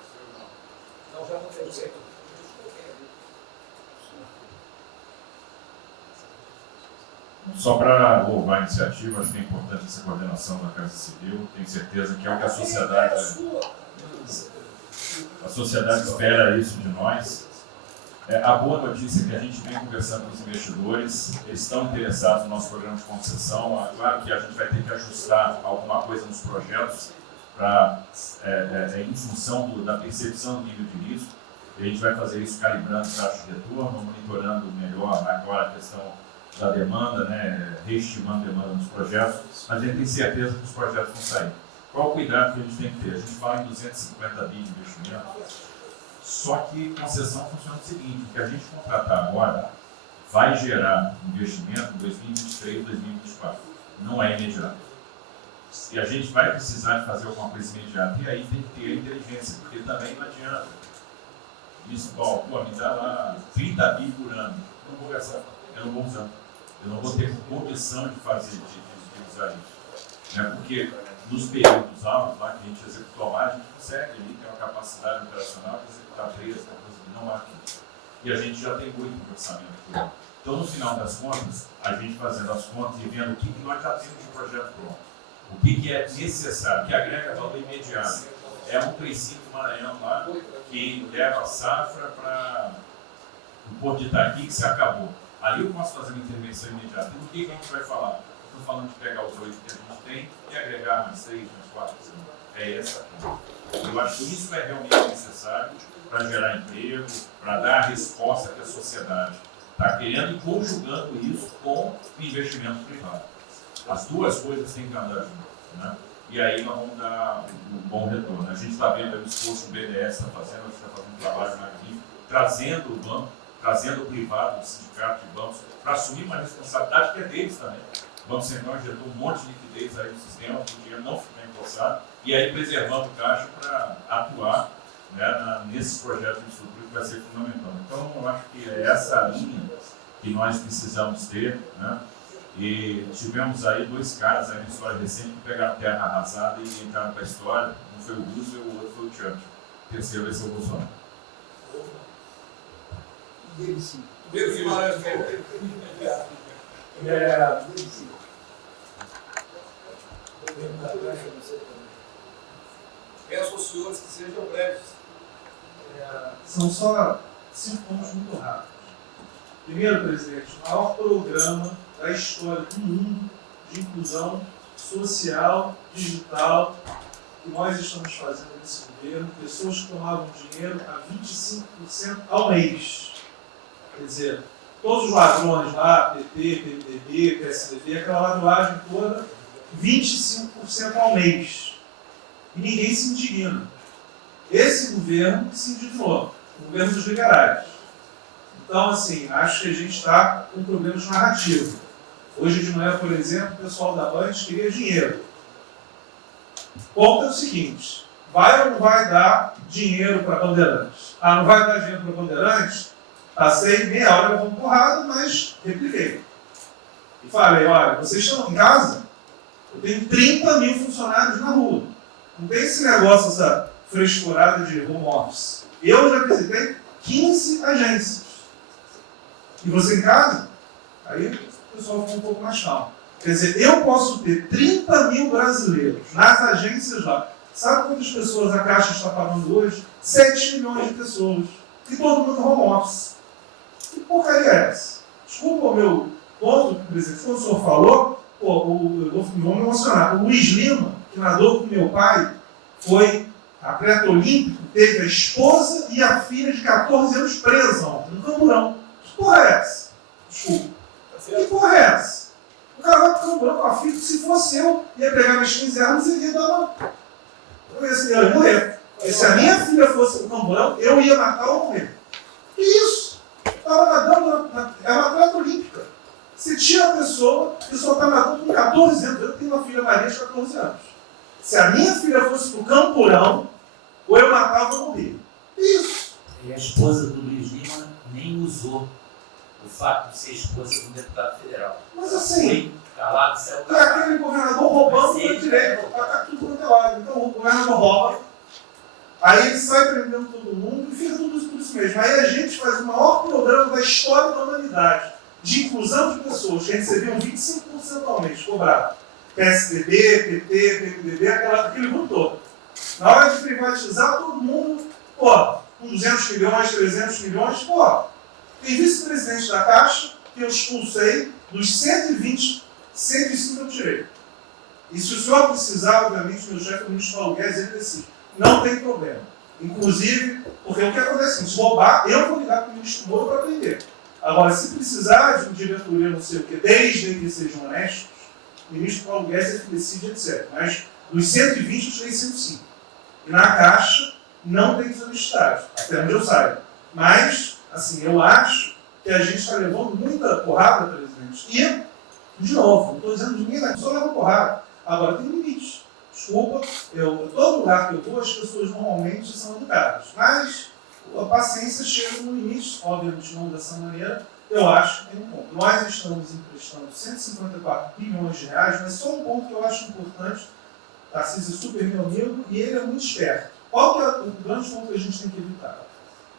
Não, já não tem jeito. Só para louvar a iniciativa, acho que é importante essa coordenação da Casa Civil. Tenho certeza que é o que a sociedade espera isso de nós. A boa notícia é que a gente vem conversando com os investidores, eles estão interessados no nosso programa de concessão. Claro que a gente vai ter que ajustar alguma coisa nos projetos em função da percepção do nível de risco. E a gente vai fazer isso calibrando taxa de retorno, monitorando melhor agora a questão da demanda, né, reestimando a demanda dos projetos, mas a gente tem certeza que os projetos vão sair. Qual o cuidado que a gente tem que ter? A gente fala em 250 bi de investimento, só que concessão funciona o seguinte: o que a gente contratar agora, vai gerar investimento em 2023, 2024. Não é imediato. E a gente vai precisar de fazer alguma coisa imediata. E aí tem que ter a inteligência, porque também não adianta. Isso, pô, me dá lá 30 bi por ano. Eu não vou gastar, eu não vou usar. Eu não vou ter condição de fazer, de usar isso. Né? Porque nos períodos altos lá que a gente executou lá, a gente consegue ali ter uma capacidade operacional de executar 3, 14 bi, não há aqui. E a gente já tem muito orçamento por ano. Então, no final das contas, a gente fazendo as contas e vendo o que nós já temos de projeto pronto, o que é necessário, que agrega valor imediato. É um princípio Maranhão lá que leva a safra para o Porto de Itaqui, que se acabou. Ali eu posso fazer uma intervenção imediata. E o que a gente vai falar? Estou falando de pegar os 8 que a gente tem e agregar mais 3, mais 4. É essa aqui. Eu acho que isso é realmente necessário para gerar emprego, para dar a resposta que a sociedade está querendo e conjugando isso com o investimento privado. As duas coisas têm que andar juntas, né? E aí nós vamos dar um bom retorno. A gente está vendo o esforço que o BNDES está fazendo, a gente está fazendo um trabalho magnífico, trazendo o banco, trazendo o privado, o sindicato de bancos, para assumir uma responsabilidade que é deles também. O Banco Central injetou um monte de liquidez aí no sistema, para o dinheiro não ficar empossado, e aí preservando o caixa para atuar, né, nesses projetos de infraestrutura que vai ser fundamental. Então, eu acho que é essa linha que nós precisamos ter, né? E tivemos aí 2 caras aí na história recente que pegaram terra arrasada e entraram para a história. Um foi o Roosevelt, o outro foi o Churchill. O terceiro vai ser o Bolsonaro. Primeiro Guimarães, peço aos senhores que sejam breves. São só 5 pontos muito rápidos. Primeiro, presidente, o maior programa da história do mundo de inclusão social, digital, que nós estamos fazendo nesse governo, pessoas que tomavam dinheiro a 25% ao mês. Quer dizer, todos os ladrões lá, PT, PMDB, PSDB, aquela ladroagem toda, 25% ao mês. E ninguém se indigna. Esse governo se indignou, o governo dos liberais. Então, assim, acho que a gente está com problemas narrativos. Hoje de manhã, por exemplo, o pessoal da Band queria dinheiro. O ponto é o seguinte: vai ou não vai dar dinheiro para Bandeirantes? Ah, não vai dar dinheiro para Bandeirantes? Passei meia hora levando porrada, mas repliquei. E falei: olha, vocês estão em casa? Eu tenho 30 mil funcionários na rua. Não tem esse negócio, essa frescurada de home office. Eu já visitei 15 agências. E você em casa? Aí o pessoal ficou um pouco mais calmo. Quer dizer, eu posso ter 30 mil brasileiros nas agências lá. Sabe quantas pessoas a Caixa está pagando hoje? 7 milhões de pessoas. E todo mundo home office. Que porcaria é essa? Desculpa o meu ponto, presidente. Quando o senhor falou, eu vou me emocionar. O Luiz Lima, que nadou com meu pai, foi atleta olímpico, teve a esposa e a filha de 14 anos presa ontem, no Camburão. Que porra é essa? Desculpa. Que porra é essa? O cara vai pro Camburão com a filha, se fosse eu, ia pegar minhas 15 armas e ia dar uma... Eu ia morrer. E se a minha filha fosse pro Camburão, eu ia matar ou morrer. Que isso? Estava nadando, é uma atleta olímpica. Você tira a pessoa está nadando com 14 anos. Eu tenho uma filha Maria de 14 anos. Se a minha filha fosse pro Camburão, ou eu matava ou morria. Isso. E a esposa do Luiz Lima nem usou o fato de ser esposa de um deputado federal. Mas assim, foi calado, saiu é aquele governador roubando para direito. Está tudo quanto é lado. Então o governador rouba, aí ele sai prendendo todo mundo e fica tudo isso por isso mesmo. Aí a gente faz o maior programa da história da humanidade de inclusão de pessoas que recebiam 25% ao mês cobrado. PSDB, PT, PMDB, aquele grupo todo. Na hora de privatizar, todo mundo, com 200 milhões, 300 milhões, tem vice-presidente da Caixa que eu expulsei dos 120, 105 eu tirei. E se o senhor precisar, obviamente, meu chefe, o ministro Paulo Guedes, ele decide. Não tem problema. Inclusive, porque o que acontece? Se roubar, eu vou ligar para o ministro Moura para aprender. Agora, se precisar de um diretoria, não sei o quê, desde que sejam honestos, o ministro Paulo Guedes é que decide, etc. Mas dos 120, eu tirei 105. E na Caixa, não tem desonestidade, até onde eu saiba. Mas, assim, eu acho que a gente está levando muita porrada, presidente. E, de novo, não estou dizendo de ninguém, só leva porrada. Agora tem limite. Desculpa, todo lugar que eu vou, as pessoas normalmente são educadas. Mas a paciência chega no limite, obviamente não dessa maneira, eu acho que tem um ponto. Nós estamos emprestando 154 bilhões de reais, mas só um ponto que eu acho importante. Tarcísio é super meu amigo e ele é muito esperto. Qual que é o grande ponto que a gente tem que evitar?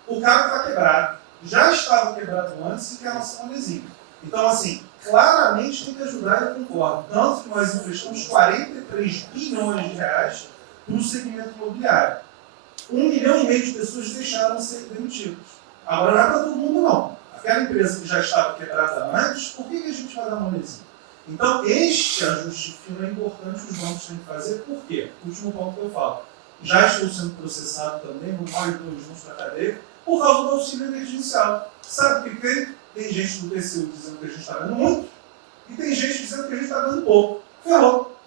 O cara está quebrado, já estava quebrado antes e quer lançar uma lesinha. Então, assim, claramente tem que ajudar, eu concordo. Tanto que nós emprestamos 43 bilhões de reais para o segmento imobiliário. 1,5 milhão de pessoas deixaram de ser demitidas. Agora não é para todo mundo, não. Aquela empresa que já estava quebrada antes, por que a gente vai dar uma lesinha? Então, este ajuste fino é importante, os bancos têm que fazer. Por quê? Último ponto que eu falo. Já estou sendo processado também, no mais de 2 anos para a cadeia, por causa do auxílio emergencial. Sabe o que tem? Tem gente do TCU dizendo que a gente está ganhando muito, e tem gente dizendo que a gente está ganhando pouco. Ferrou.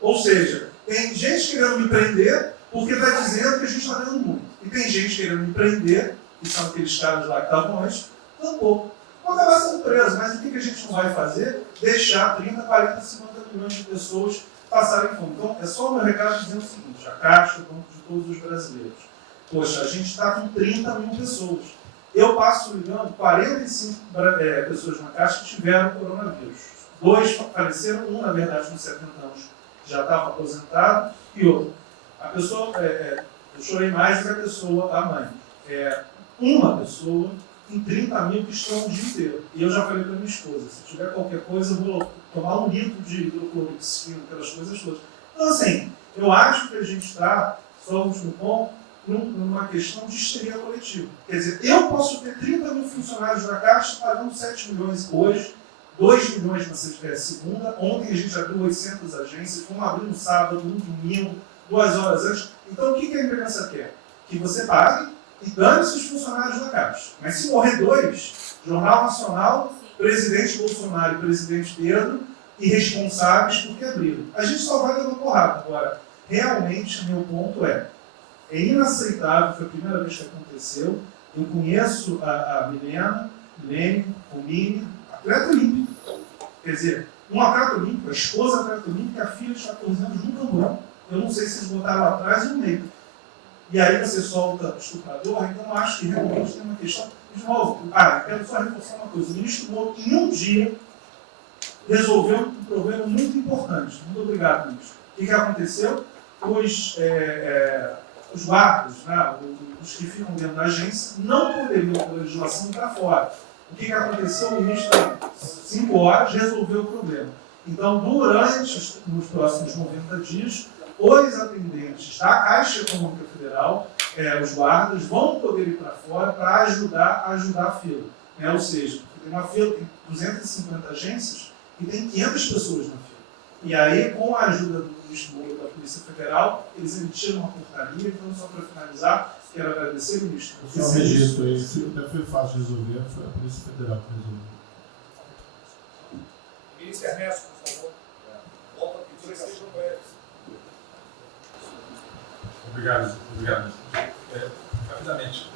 Ou seja, tem gente querendo me prender porque está dizendo que a gente está ganhando muito. E tem gente querendo me prender, que são aqueles caras lá que estavam antes, ganhando pouco. Vou acabar sendo preso, mas o que a gente não vai fazer? Deixar 30, 40, 50 milhões de pessoas passarem fome. Então, é só o meu recado dizendo o seguinte: a Caixa, o banco de todos os brasileiros. Poxa, a gente está com 30 mil pessoas. Eu passo ligando 45 pessoas na Caixa que tiveram coronavírus. 2 faleceram, um, na verdade, com 70 anos já estava aposentado, e outro. A pessoa, eu chorei mais do que a pessoa, a mãe. Uma pessoa em 30 mil que estão o dia inteiro. E eu já falei para minha esposa, se tiver qualquer coisa, eu vou tomar 1 litro de hidrocloroquina, aquelas coisas todas. Então, assim, eu acho que a gente está, só o último ponto, numa questão de histeria coletiva. Quer dizer, eu posso ter 30 mil funcionários da Caixa pagando 7 milhões hoje, 2 milhões na segunda, ontem a gente abriu 800 agências, vamos abrir no sábado, no domingo, 2 horas antes. Então, o que a imprensa quer? Que você pague e dane-se os funcionários da Caixa. Mas se morrer 2, Jornal Nacional, presidente Bolsonaro e presidente Pedro, irresponsáveis porque abriram. A gente só vai dando porrada. Agora, realmente, meu ponto é inaceitável, foi a primeira vez que aconteceu. Eu conheço a Milena, o Mini, atleta olímpico. Quer dizer, um atleta olímpico, a esposa atleta olímpica, a filha de 14 anos no camburão. Eu não sei se eles botaram lá atrás ou no meio. E aí você solta o estuprador, então acho que realmente tem uma questão. De novo, quero só reforçar uma coisa. O ministro Moro, em um dia, resolveu um problema muito importante. Muito obrigado, ministro. O que aconteceu? Os guardas, né, os que ficam dentro da agência, não poderiam, pela legislação, ir para fora. O que aconteceu? O ministro, 5 horas, resolveu o problema. Então, nos próximos 90 dias, os atendentes da Caixa Econômica Federal, os guardas, vão poder ir para fora para ajudar a fila. Ou seja, tem uma fila, tem 250 agências e tem 500 pessoas na fila. E aí, com a ajuda do ministro Moro da Polícia Federal, eles emitiram uma portaria. Então, só para finalizar, quero agradecer, ministro. Só um registro aí, até foi fácil de resolver, foi a Polícia Federal que resolveu. Ministro Ernesto, por favor. Volta a pedir que seja com eles. Obrigado. Rapidamente,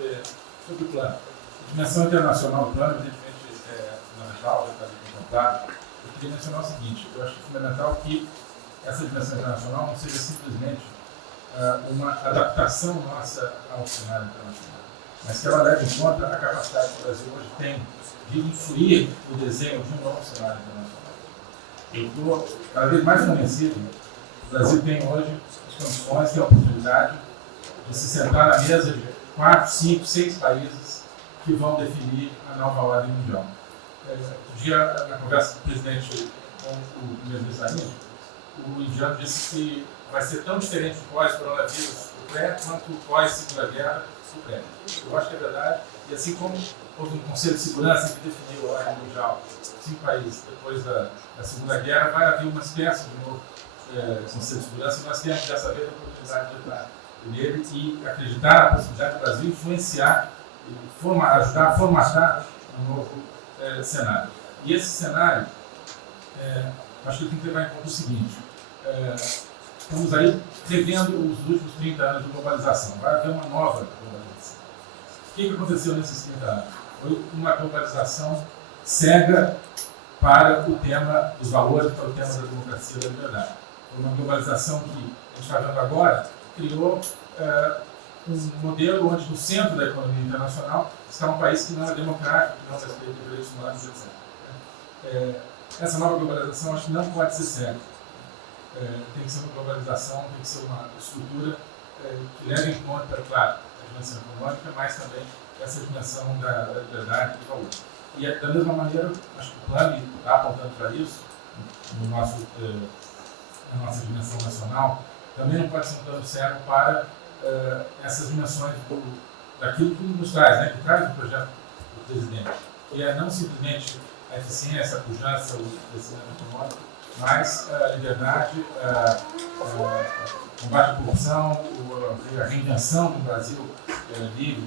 sobre o plano. A dimensão internacional do plano, evidentemente, é fundamental, já está aqui contemplado. Eu queria mencionar o seguinte: eu acho que é fundamental que essa dimensão internacional não seja simplesmente uma adaptação nossa ao cenário internacional, mas que ela leve em conta a capacidade que o Brasil hoje tem de influir o desenho de um novo cenário internacional. Eu estou cada vez mais convencido que o Brasil tem hoje as condições e a oportunidade de se sentar na mesa de 4, 5, 6 países que vão definir a nova ordem mundial. Um dia, na conversa do presidente com o primeiro-ministro, o indiano disse que vai ser tão diferente o pós-coronavírus, o pré, quanto o pós-segunda guerra, o pré. Eu acho que é verdade. E assim como houve um Conselho de Segurança que definiu a ordem mundial, 5 países depois da Segunda Guerra, vai haver uma espécie de novo Conselho de Segurança, e nós temos dessa vez a oportunidade de entrar nele e acreditar na possibilidade do Brasil influenciar e ajudar a formatar um novo cenário. E esse cenário, acho que tem que levar em conta o seguinte: estamos aí revendo os últimos 30 anos de globalização. Vai haver uma nova globalização. O que aconteceu nesses 30 anos? Foi uma globalização cega para o tema dos valores, para o tema da democracia e da liberdade. Foi uma globalização que a gente está vendo agora, criou um modelo onde no centro da economia internacional está um país que não é democrático, que não respeita direitos humanos, etc. Essa nova globalização acho que não pode ser cega. Tem que ser uma globalização, tem que ser uma estrutura que leve em conta, claro, a dimensão econômica, mas também essa dimensão da liberdade e do valor. E da mesma maneira, acho que o plano está apontando para isso, na nossa dimensão nacional, também não pode ser um plano cego para essas dimensões daquilo que nos traz, né, que traz o projeto do presidente. E é não simplesmente a eficiência, a pujança, o crescimento econômico, mas a liberdade, o combate à corrupção, a reinvenção do Brasil livre,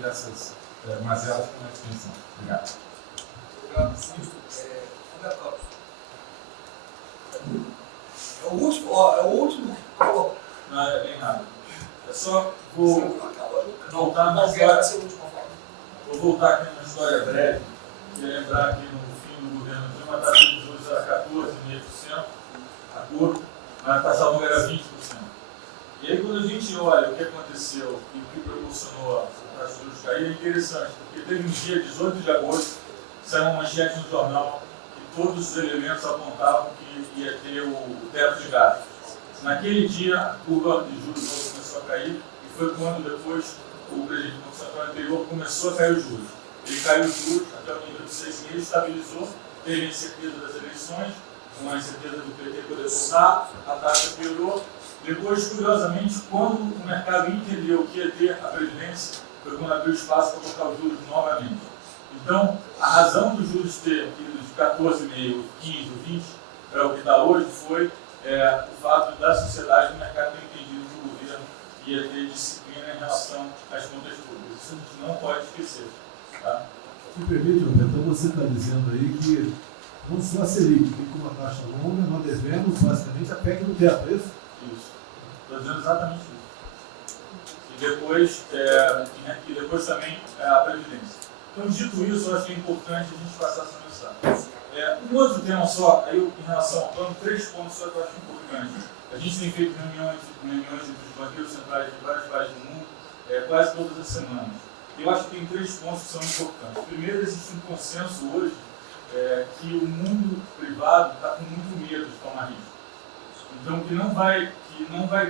dessas mazelas que não é distinção. Obrigado. Obrigado, Francisco. André Campos. É o último. Não, é bem nada. É só vou voltar na história. Vou voltar aqui na história breve e lembrar que no fim do governo Dilma a taxa de juros era 14,5%, a curva, mas a taxa longa era 20%. E aí quando a gente olha o que aconteceu e o que proporcionou a taxa de juros cair, é interessante, porque teve um dia, 18 de agosto, saiu uma manchete no jornal que todos os elementos apontavam que ia ter o teto de gastos. Naquele dia, a curva de juros começou a cair e foi quando depois o presidente do Banco Central anterior começou a cair os juros. Ele caiu os juros até o nível de 6,5%, estabilizou, teve a incerteza das eleições, com a incerteza do PT poder voltar, a taxa piorou. Depois, curiosamente, quando o mercado entendeu que ia ter a Previdência, foi quando abriu espaço para colocar os juros novamente. Então, a razão dos juros ter ido de 14,5%, 15%, 20% para o que está hoje foi o fato da sociedade e do mercado ter entendido que o governo ia ter disciplina em relação às contas públicas. Isso a gente não pode esquecer. Tá? Me permite, Roberto, você está dizendo aí que não só a Selic tem como a taxa longa, nós devemos basicamente a PEC do teto, é isso? Isso. Estou dizendo exatamente isso. E depois também a Previdência. Então, dito isso, eu acho que é importante a gente passar essa mensagem. Um outro tema só, aí, em relação ao plano, 3 pontos só que eu acho importantes. A gente tem feito reuniões entre os banqueiros centrais de vários países do mundo, quase todas as semanas. Eu acho que tem 3 pontos que são importantes. Primeiro, existe um consenso hoje que o mundo privado está com muito medo de tomar risco. Então, que não vai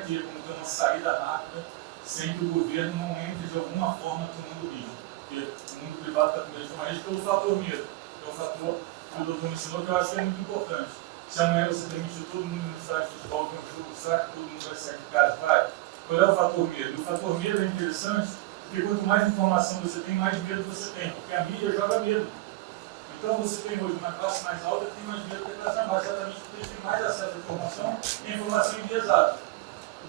ter como ter uma saída rápida sem que o governo não entre de alguma forma tomando risco. Porque o mundo privado está com medo de tomar risco pelo fator medo. É um fator que o doutor mencionou que eu acho que é muito importante. Se amanhã você permitir todo mundo no estádio de futebol ter um jogo, será que todo mundo vai sair de casa? Vai. Qual é o fator medo? O fator medo é interessante porque quanto mais informação você tem, mais medo você tem. Porque a mídia joga medo. Então você tem hoje uma classe mais alta que tem mais medo que a classe mais baixa, exatamente porque eles têm mais acesso à informação e a informação enviesada.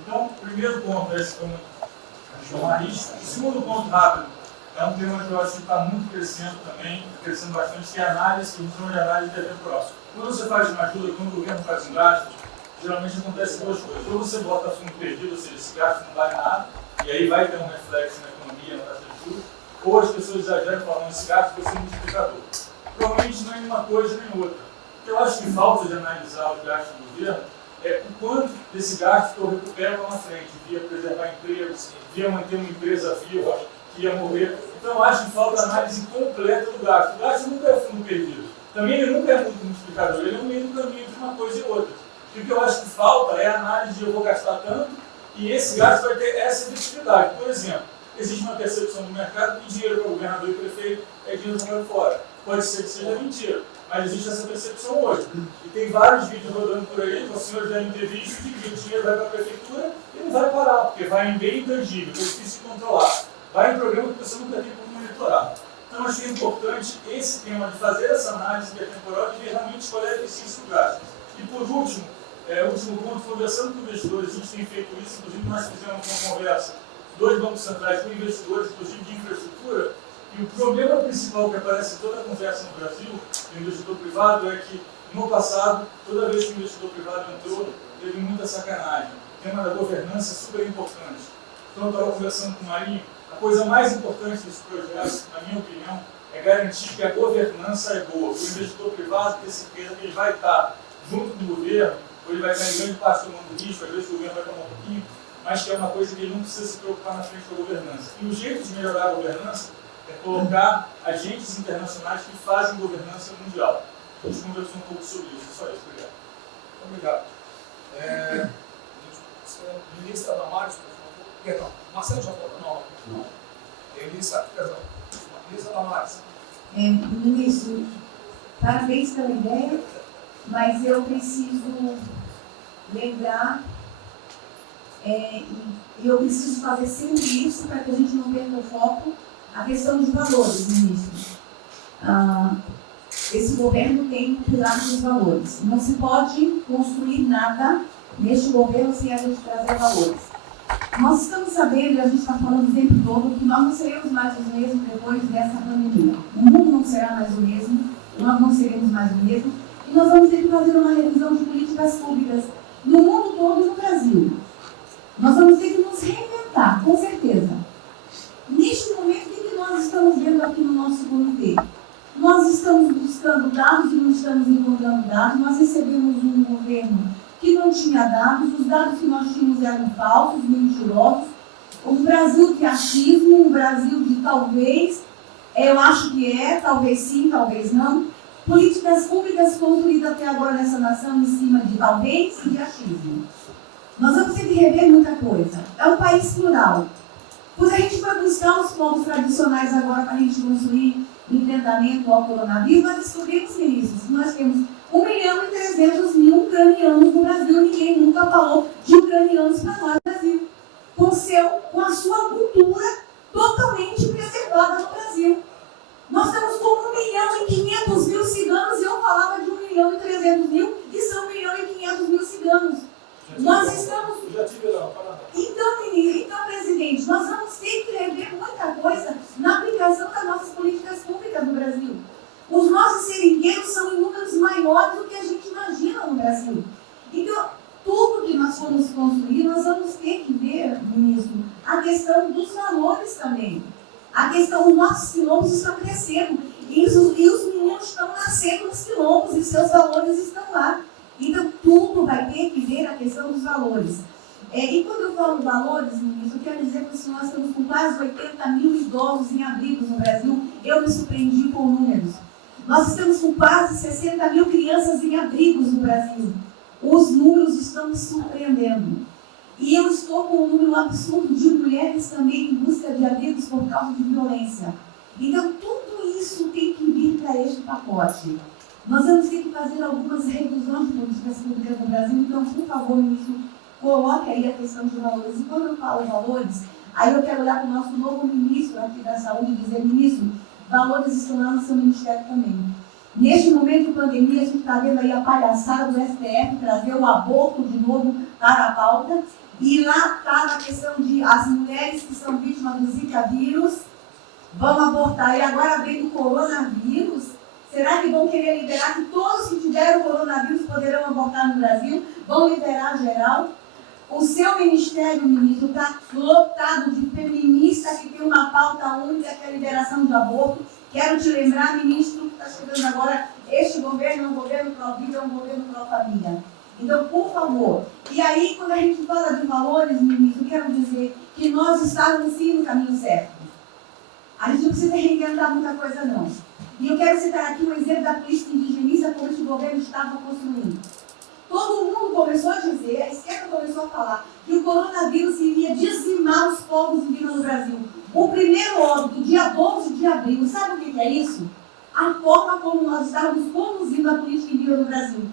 Então, o primeiro ponto é esse tomar risco. O segundo ponto rápido é um tema que eu acho que está muito crescendo também, crescendo bastante, que é a análise, que a gente chama de análise de temporal. Quando você faz uma ajuda, quando o governo faz um gasto, geralmente acontece 2 coisas. Ou você bota fundo perdido, ou seja, esse gasto não vale nada, e aí vai ter um reflexo na economia, na taxa de juros, ou as pessoas exageram falando esse gasto vai ser um multiplicador. Provavelmente não é nenhuma coisa nem outra. O que eu acho que falta de analisar os gastos do governo é o quanto desse gasto que eu recupero lá na frente, via preservar empregos, via manter uma empresa viva, que ia morrer. Então eu acho que falta análise completa do gasto. O gasto nunca é fundo perdido. Também ele nunca é muito multiplicador, ele é um meio do caminho entre uma coisa e outra. E o que eu acho que falta é a análise de eu vou gastar tanto e esse gasto vai ter essa efetividade. Por exemplo, existe uma percepção do mercado que dinheiro para o governador e prefeito é dinheiro jogado fora. Pode ser que seja mentira, mas existe essa percepção hoje. E tem vários vídeos rodando por aí, que os senhores devem ter visto, de que o dinheiro vai para a prefeitura e não vai parar, porque vai em bem intangível, que é difícil de controlar. Vai em programa que você nunca tem como monitorar. Então, acho que é importante esse tema de fazer essa análise que é temporal e ver realmente qual é a eficiência do gasto. E, por último, o último ponto, conversando com investidores, a gente tem feito isso, inclusive nós fizemos uma conversa, 2 bancos centrais com investidores, inclusive de infraestrutura, e o problema principal que aparece em toda a conversa no Brasil, do investidor privado, é que, no passado, toda vez que o investidor privado entrou, teve muita sacanagem. O tema da governança é super importante. Então, eu estava conversando com o Marinho, a coisa mais importante desse projeto, na minha opinião, é garantir que a governança é boa. O investidor privado ter certeza que ele vai estar junto com o governo, ou ele vai estar em grande parte tomando risco, às vezes o governo vai tomar um pouquinho, mas que é uma coisa que ele não precisa se preocupar na frente da governança. E o jeito de melhorar a governança é colocar agentes internacionais que fazem governança mundial. A gente conversou um pouco sobre isso, só isso, obrigado. Obrigado. Ministra Damares, por favor. Perdão, Marcelo já falou? Não. Ministra Damares. Ministro, parabéns pela ideia, mas eu preciso lembrar e eu preciso fazer sempre isso para que a gente não perca o foco, a questão dos valores, ministro. Esse governo tem um pilar dos valores. Não se pode construir nada neste governo sem a gente trazer valores. Nós estamos sabendo, e a gente está falando o tempo todo, que nós não seremos mais os mesmos depois dessa pandemia. O mundo não será mais o mesmo, nós não seremos mais o mesmo, e nós vamos ter que fazer uma revisão de políticas públicas no mundo todo e no Brasil. Nós vamos ter que nos reinventar, com certeza. Neste momento, o que nós estamos vendo aqui no nosso comitê? Nós estamos buscando dados e não estamos encontrando dados. Nós recebemos um governo que não tinha dados, os dados que nós tínhamos eram falsos, mentirosos. Um Brasil de achismo, um Brasil de talvez, eu acho que talvez sim, talvez não. Políticas públicas construídas até agora nessa nação em cima de talvez e de achismo. Nós vamos ter que rever muita coisa. É um país plural. Quando a gente vai buscar os povos tradicionais agora para a gente construir enfrentamento ao coronavírus, nós descobrimos, ministros, que nós temos 1.300.000 ucranianos no Brasil. Ninguém nunca falou de ucranianos para nós no Brasil. Com a sua cultura totalmente preservada no Brasil. Nós estamos com 1.500.000 ciganos e eu falava de 1.300.000 e são 1.500.000 ciganos. Nós estamos... Então, presidente, nós vamos ter que rever muita coisa na aplicação das nossas políticas públicas no Brasil. Os nossos seringueiros são em números maiores do que a gente imagina no Brasil. Então, tudo que nós formos construir, nós vamos ter que ver, ministro, a questão dos valores também. A questão, os nossos quilombos estão crescendo e os meninos estão nascendo nos quilombos e seus valores estão lá. Então, tudo vai ter que ver a questão dos valores. E quando eu falo valores, ministro, eu quero dizer que nós estamos com quase 80.000 idosos em abrigos no Brasil. Eu me surpreendi com números. Nós estamos com quase 60.000 crianças em abrigos no Brasil. Os números estão me surpreendendo. E eu estou com um número absurdo de mulheres também em busca de abrigos por causa de violência. Então, tudo isso tem que vir para este pacote. Nós vamos ter que fazer algumas revisões de políticas públicas no Brasil. Então, por favor, ministro, coloque aí a questão de valores. E quando eu falo valores, aí eu quero olhar para o nosso novo ministro aqui da Saúde e dizer, ministro, valores estão lá no seu ministério também. Neste momento de pandemia, a gente está vendo aí a palhaçada do STF trazer o aborto de novo para a pauta. E lá está a questão de as mulheres que são vítimas do Zika vírus vão abortar. E agora vem do coronavírus. Será que vão querer liberar que todos que tiveram coronavírus poderão abortar no Brasil? Vão liberar geral? O seu ministério, ministro, está lotado de feministas que tem uma pauta única, que é a liberação de aborto. Quero te lembrar, ministro, que está chegando agora, este governo é um governo pró-vida, é um governo pró-família. Então, por favor. E aí, quando a gente fala de valores, ministro, quero dizer que nós estávamos sim no caminho certo. A gente não precisa reinventar muita coisa, não. E eu quero citar aqui um exemplo da política indigenista como este governo estava construindo. Todo mundo começou a dizer, a esquerda começou a falar, que o coronavírus iria dizimar os povos indígenas no Brasil. O primeiro óbito, dia 12 de abril, sabe o que é isso? A forma como nós estávamos conduzindo a política indígena no Brasil.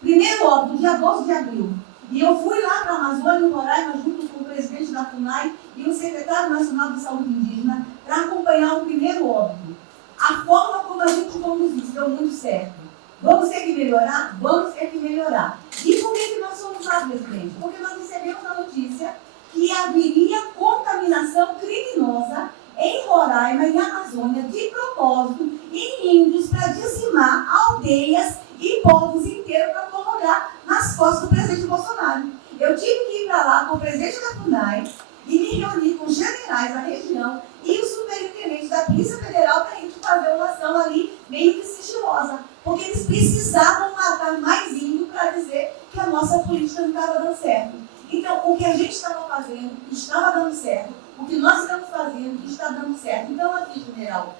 Primeiro óbito, dia 12 de abril. E eu fui lá para a Amazônia, em Roraima, junto com o presidente da FUNAI e o secretário nacional de saúde indígena, para acompanhar o primeiro óbito. A forma como a gente conduziu deu muito certo. Vamos ter que melhorar? Vamos ter que melhorar. E por que nós fomos lá, presidente? Porque nós recebemos a notícia que haveria contaminação criminosa em Roraima e Amazônia, de propósito, em índios, para dizimar aldeias e povos inteiros para colocar nas costas do presidente Bolsonaro. Eu tive que ir para lá com o presidente da FUNAI e me reunir com os generais da região e os superintendentes da Polícia Federal para a gente fazer uma ação ali meio que sigilosa, porque eles precisavam matar mais índio para dizer que a nossa política não estava dando certo. Então, o que a gente estava fazendo estava dando certo, o que nós estamos fazendo está dando certo. Então, aqui, general,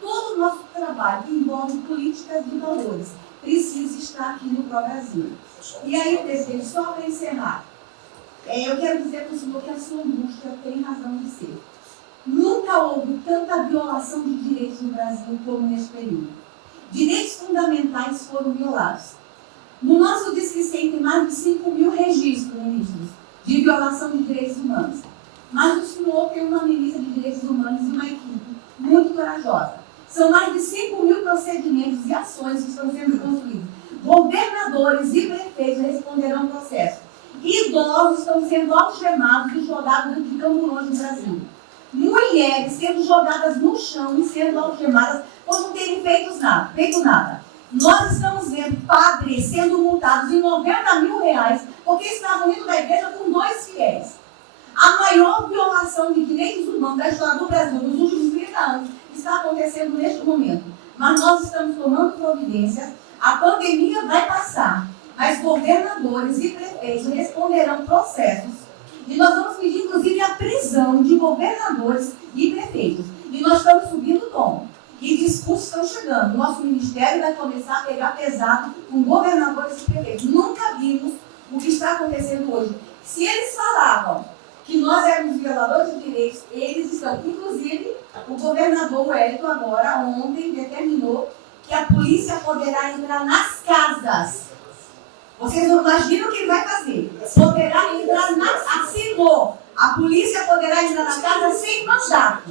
todo o nosso trabalho que envolve políticas de valores precisa estar aqui no Pro-Brasil. E aí, presidente, só para encerrar, eu quero dizer para o senhor que a sua angústia tem razão de ser. Nunca houve tanta violação de direitos no Brasil como neste período. Direitos fundamentais foram violados. No nosso Disque 100 tem mais de 5 mil registros, ministros, de violação de direitos humanos. Mas o senhor tem uma milícia de direitos humanos e uma equipe muito corajosa. São mais de 5 mil procedimentos e ações que estão sendo construídos. Governadores e prefeitos responderão ao processo. Idosos estão sendo algemados e jogados de camburões no Brasil. Mulheres sendo jogadas no chão e sendo algemadas por não terem feito nada. Nós estamos vendo padres sendo multados em R$90 mil porque estavam indo da igreja com 2 fiéis. A maior violação de direitos humanos da história do Brasil nos últimos 30 anos está acontecendo neste momento. Mas nós estamos tomando providências, a pandemia vai passar, mas governadores e prefeitos responderão processos. E nós vamos pedir, inclusive, a prisão de governadores e prefeitos. E nós estamos subindo o tom. E discursos estão chegando. Nosso ministério vai começar a pegar pesado com governadores e prefeitos. Nunca vimos o que está acontecendo hoje. Se eles falavam que nós éramos violadores de direitos, eles estão. Inclusive, o governador Wellington agora, ontem, determinou que a polícia poderá entrar nas casas. Vocês não imaginam o que ele vai fazer. Poderá entrar assinou. A polícia poderá entrar na casa sem mandato.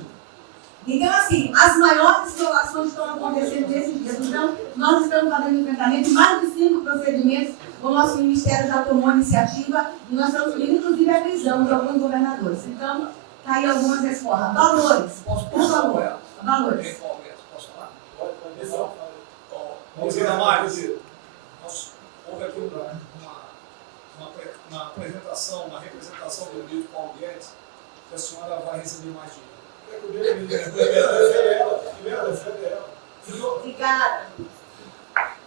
Então, assim, as maiores violações estão acontecendo nesses dias. Então, nós estamos fazendo enfrentamento de mais de 5 procedimentos. O nosso ministério já tomou a iniciativa e nós estamos pedindo, inclusive, a prisão de alguns governadores. Então, está aí algumas respostas. Valores, por favor. Valores. Posso falar? Pode. Vamos ver mais. Houve aqui uma apresentação, uma representação do ministro Paulo Guedes, que a senhora vai receber mais dinheiro. Obrigada.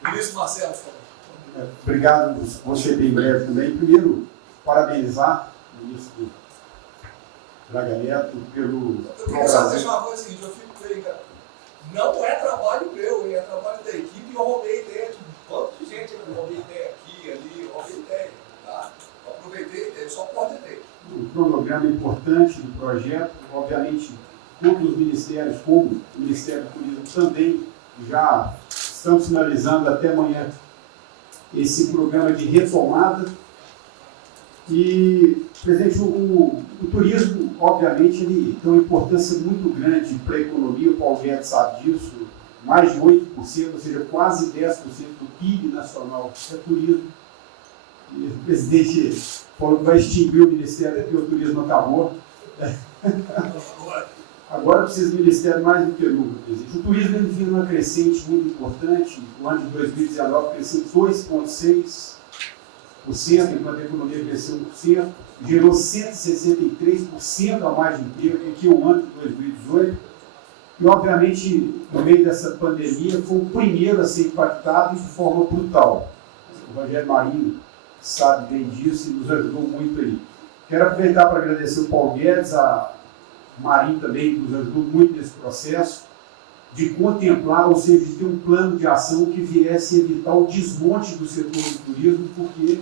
Ministro Marcelo, por favor. Obrigado, vou ser bem breve também. Primeiro, parabenizar o ministro Braga Neto pelo... Eu queria só dizer uma coisa seguinte, eu fico bem, cara. Não é trabalho meu, é trabalho da equipe e eu roubei ideia de um monte de gente. Eu roubei ideia aqui, ali, eu roubei ideia. Tá? Eu aproveitei a ideia, só pode ter. Um cronograma importante do projeto, obviamente, todos os ministérios, como o Ministério do Turismo também, já estamos finalizando até amanhã esse programa de retomada. E, presidente, o turismo, obviamente, ele tem uma importância muito grande para a economia, o Paulo Guedes sabe disso, mais de 8%, ou seja, quase 10% do PIB nacional é turismo. E o presidente falou que vai extinguir o Ministério porque o turismo acabou. Agora precisa do Ministério mais do que nunca, presidente. O turismo ele vive numa crescente muito importante. No ano de 2019 cresceu 2,6%, enquanto a economia cresceu 1%, gerou 163% a mais de emprego do que o ano de 2018. E, obviamente, no meio dessa pandemia, foi o primeiro a ser impactado de forma brutal. O Rogério Marinho sabe bem disso e nos ajudou muito aí. Quero aproveitar para agradecer o Paulo Guedes, a Marinho também, que nos ajudou muito nesse processo, de contemplar, ou seja, de ter um plano de ação que viesse evitar o desmonte do setor do turismo, porque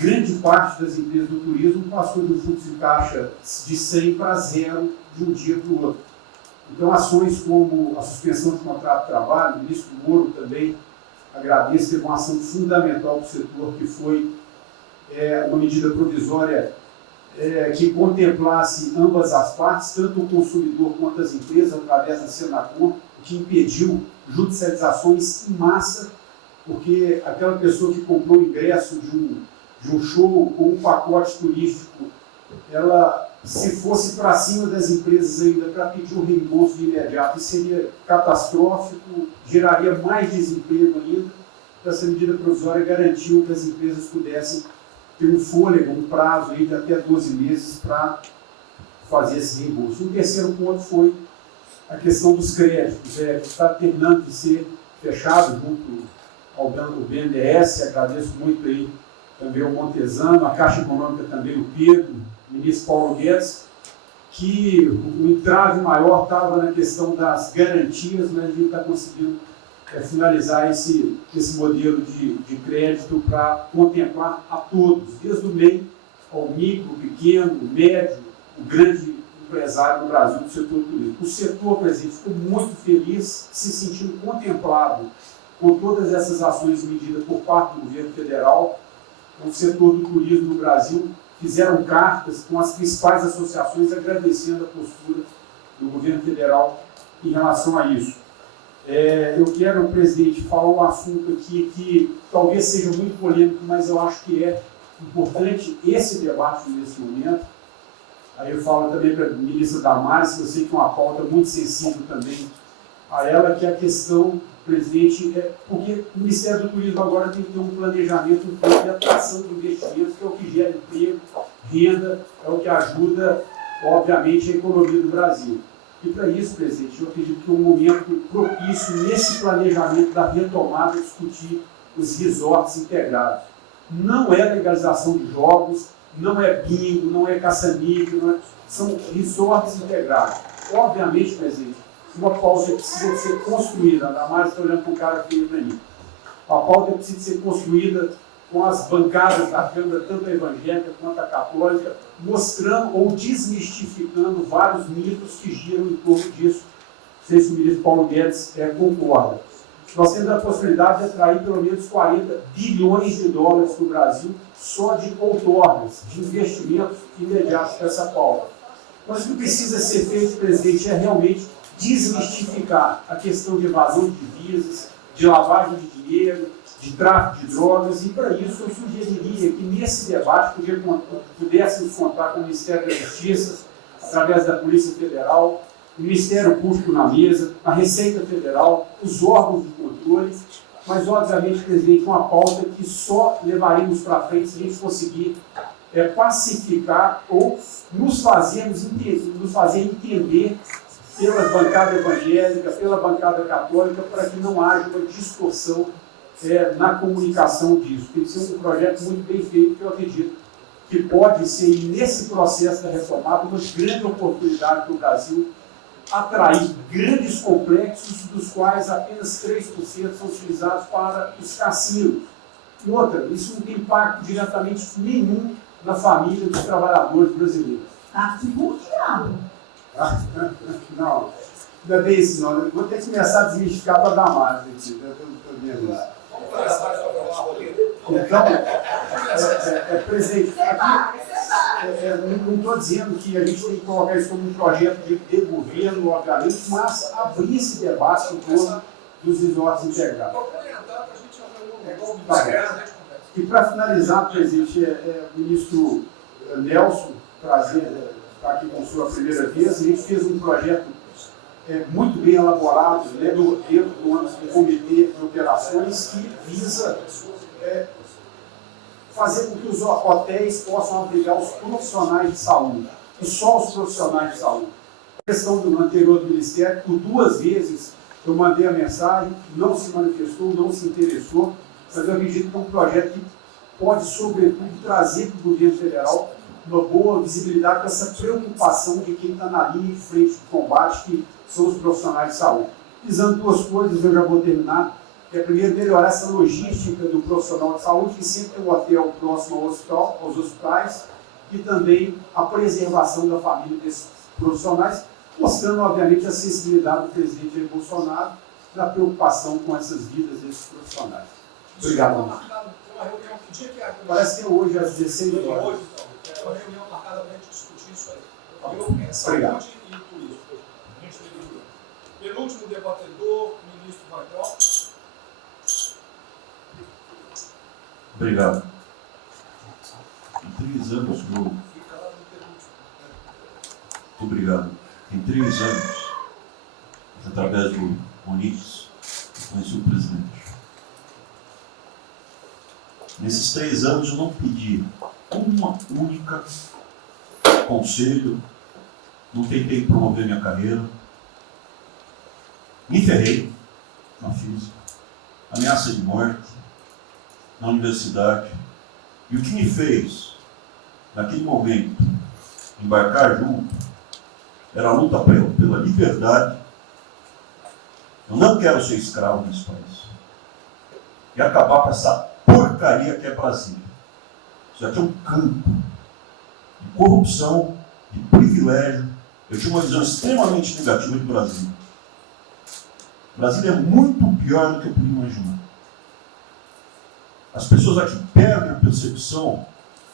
grande parte das empresas do turismo passou do fluxo de caixa de 100 para 0 de um dia para o outro. Então, ações como a suspensão de contrato de trabalho, o ministro Moro também agradeço, teve uma ação fundamental para o setor, que foi uma medida provisória que contemplasse ambas as partes, tanto o consumidor quanto as empresas, através da Senacom, que impediu judicializações em massa, porque aquela pessoa que comprou o ingresso de um show ou um pacote turístico, ela, se fosse para cima das empresas ainda para pedir um reembolso de imediato, isso seria catastrófico, geraria mais desemprego ainda. Então, essa medida provisória garantiu que as empresas pudessem ter um fôlego, um prazo aí de até 12 meses para fazer esse reembolso. O terceiro ponto foi a questão dos créditos, que está terminando de ser fechado junto ao BNDES, agradeço muito aí também o Montesano, a Caixa Econômica também, o Pedro, o ministro Paulo Guedes, que o entrave maior estava na questão das garantias, mas a gente está conseguindo finalizar esse modelo de crédito para contemplar a todos, desde o MEI ao micro, pequeno, médio, o grande empresário do Brasil do setor turístico. O setor, presidente, ficou muito feliz, se sentindo contemplado com todas essas ações e medidas por parte do governo federal. O setor do turismo no Brasil fizeram cartas com as principais associações agradecendo a postura do governo federal em relação a isso. Eu quero, presidente, falar um assunto aqui que talvez seja muito polêmico, mas eu acho que é importante esse debate nesse momento. Aí eu falo também para a ministra Damares, que eu sei que é uma pauta muito sensível também a ela, que é a questão, presidente, porque o Ministério do Turismo agora tem que ter um planejamento de atração de investimentos, que é o que gera emprego, renda, é o que ajuda, obviamente, a economia do Brasil. E para isso, presidente, eu acredito que é um momento propício nesse planejamento da retomada discutir os resorts integrados. Não é legalização de jogos, não é bingo, não é caça-níquel, são resorts integrados. Obviamente, presidente, uma pauta precisa ser construída, ainda mais estou olhando para o cara aqui para mim. A pauta precisa ser construída com as bancadas da Câmara, tanto a evangélica quanto a católica, mostrando ou desmistificando vários mitos que giram em torno disso. Não sei se o ministro Paulo Guedes concorda. Nós temos a possibilidade de atrair pelo menos 40 bilhões de dólares para o Brasil só de outorgas, de investimentos imediatos para essa pauta. Mas o que precisa ser feito, presidente, é realmente desmistificar a questão de evasão de divisas, de lavagem de dinheiro, de tráfico de drogas, e para isso eu sugeriria que nesse debate pudéssemos contar com o Ministério da Justiça, através da Polícia Federal, o Ministério Público na mesa, a Receita Federal, os órgãos de controle, mas obviamente, presidente, uma pauta que só levaremos para frente se a gente conseguir pacificar ou nos fazer entender pela bancada evangélica, pela bancada católica, para que não haja uma distorção na comunicação disso. Tem que ser um projeto muito bem feito, que eu acredito que pode ser, nesse processo da retomada, uma grande oportunidade para o Brasil atrair grandes complexos, dos quais apenas 3% são utilizados para os cassinos. E outra, isso não tem impacto diretamente nenhum na família dos trabalhadores brasileiros. Tá mundial. Não, não é bem isso não. Eu vou ter que começar a desmistificar para dar mais aqui. Então, presidente, aqui, não estou dizendo que a gente tem que colocar isso como um projeto de governo, obviamente, mas abrir esse debate em torno dos resorts integrados. E para finalizar, presidente, o ministro Nelson, prazer estar aqui com a sua primeira vez, a gente fez um projeto muito bem elaborado, dentro do comitê de operações, que visa fazer com que os hotéis possam abrigar os profissionais de saúde, e só os profissionais de saúde. A questão do anterior do Ministério, por 2 vezes eu mandei a mensagem, não se manifestou, não se interessou, mas eu acredito que é um projeto que pode, sobretudo, trazer para o governo federal uma boa visibilidade com essa preocupação de quem está na linha de frente de combate, que são os profissionais de saúde. Visando 2 coisas, eu já vou terminar, que é primeiro melhorar essa logística do profissional de saúde, que sempre tem um hotel próximo ao hospital, aos hospitais, e também a preservação da família desses profissionais, mostrando, obviamente, a sensibilidade do presidente Jair Bolsonaro na preocupação com essas vidas desses profissionais. Obrigado. Parece que é hoje, às 16 horas. Hoje, então, uma reunião marcada para a gente discutir isso aí. Saúde e turismo. Penúltimo debatedor, ministro Maicon. Obrigado. Em 3 anos, obrigado. Em 3 anos, através do Onix, eu conheci o presidente. Nesses 3 anos eu não pedi uma única conselho, não tentei promover minha carreira, Me ferrei na física, ameaça de morte na universidade. E o que me fez, naquele momento, embarcar junto, era a luta pela liberdade. Eu não quero ser escravo nesse país. E acabar com essa porcaria que é Brasília. Isso aqui é um campo de corrupção, de privilégio. Eu tinha uma visão extremamente negativa de Brasília. Brasília é muito pior do que eu podia imaginar. As pessoas aqui perdem a percepção,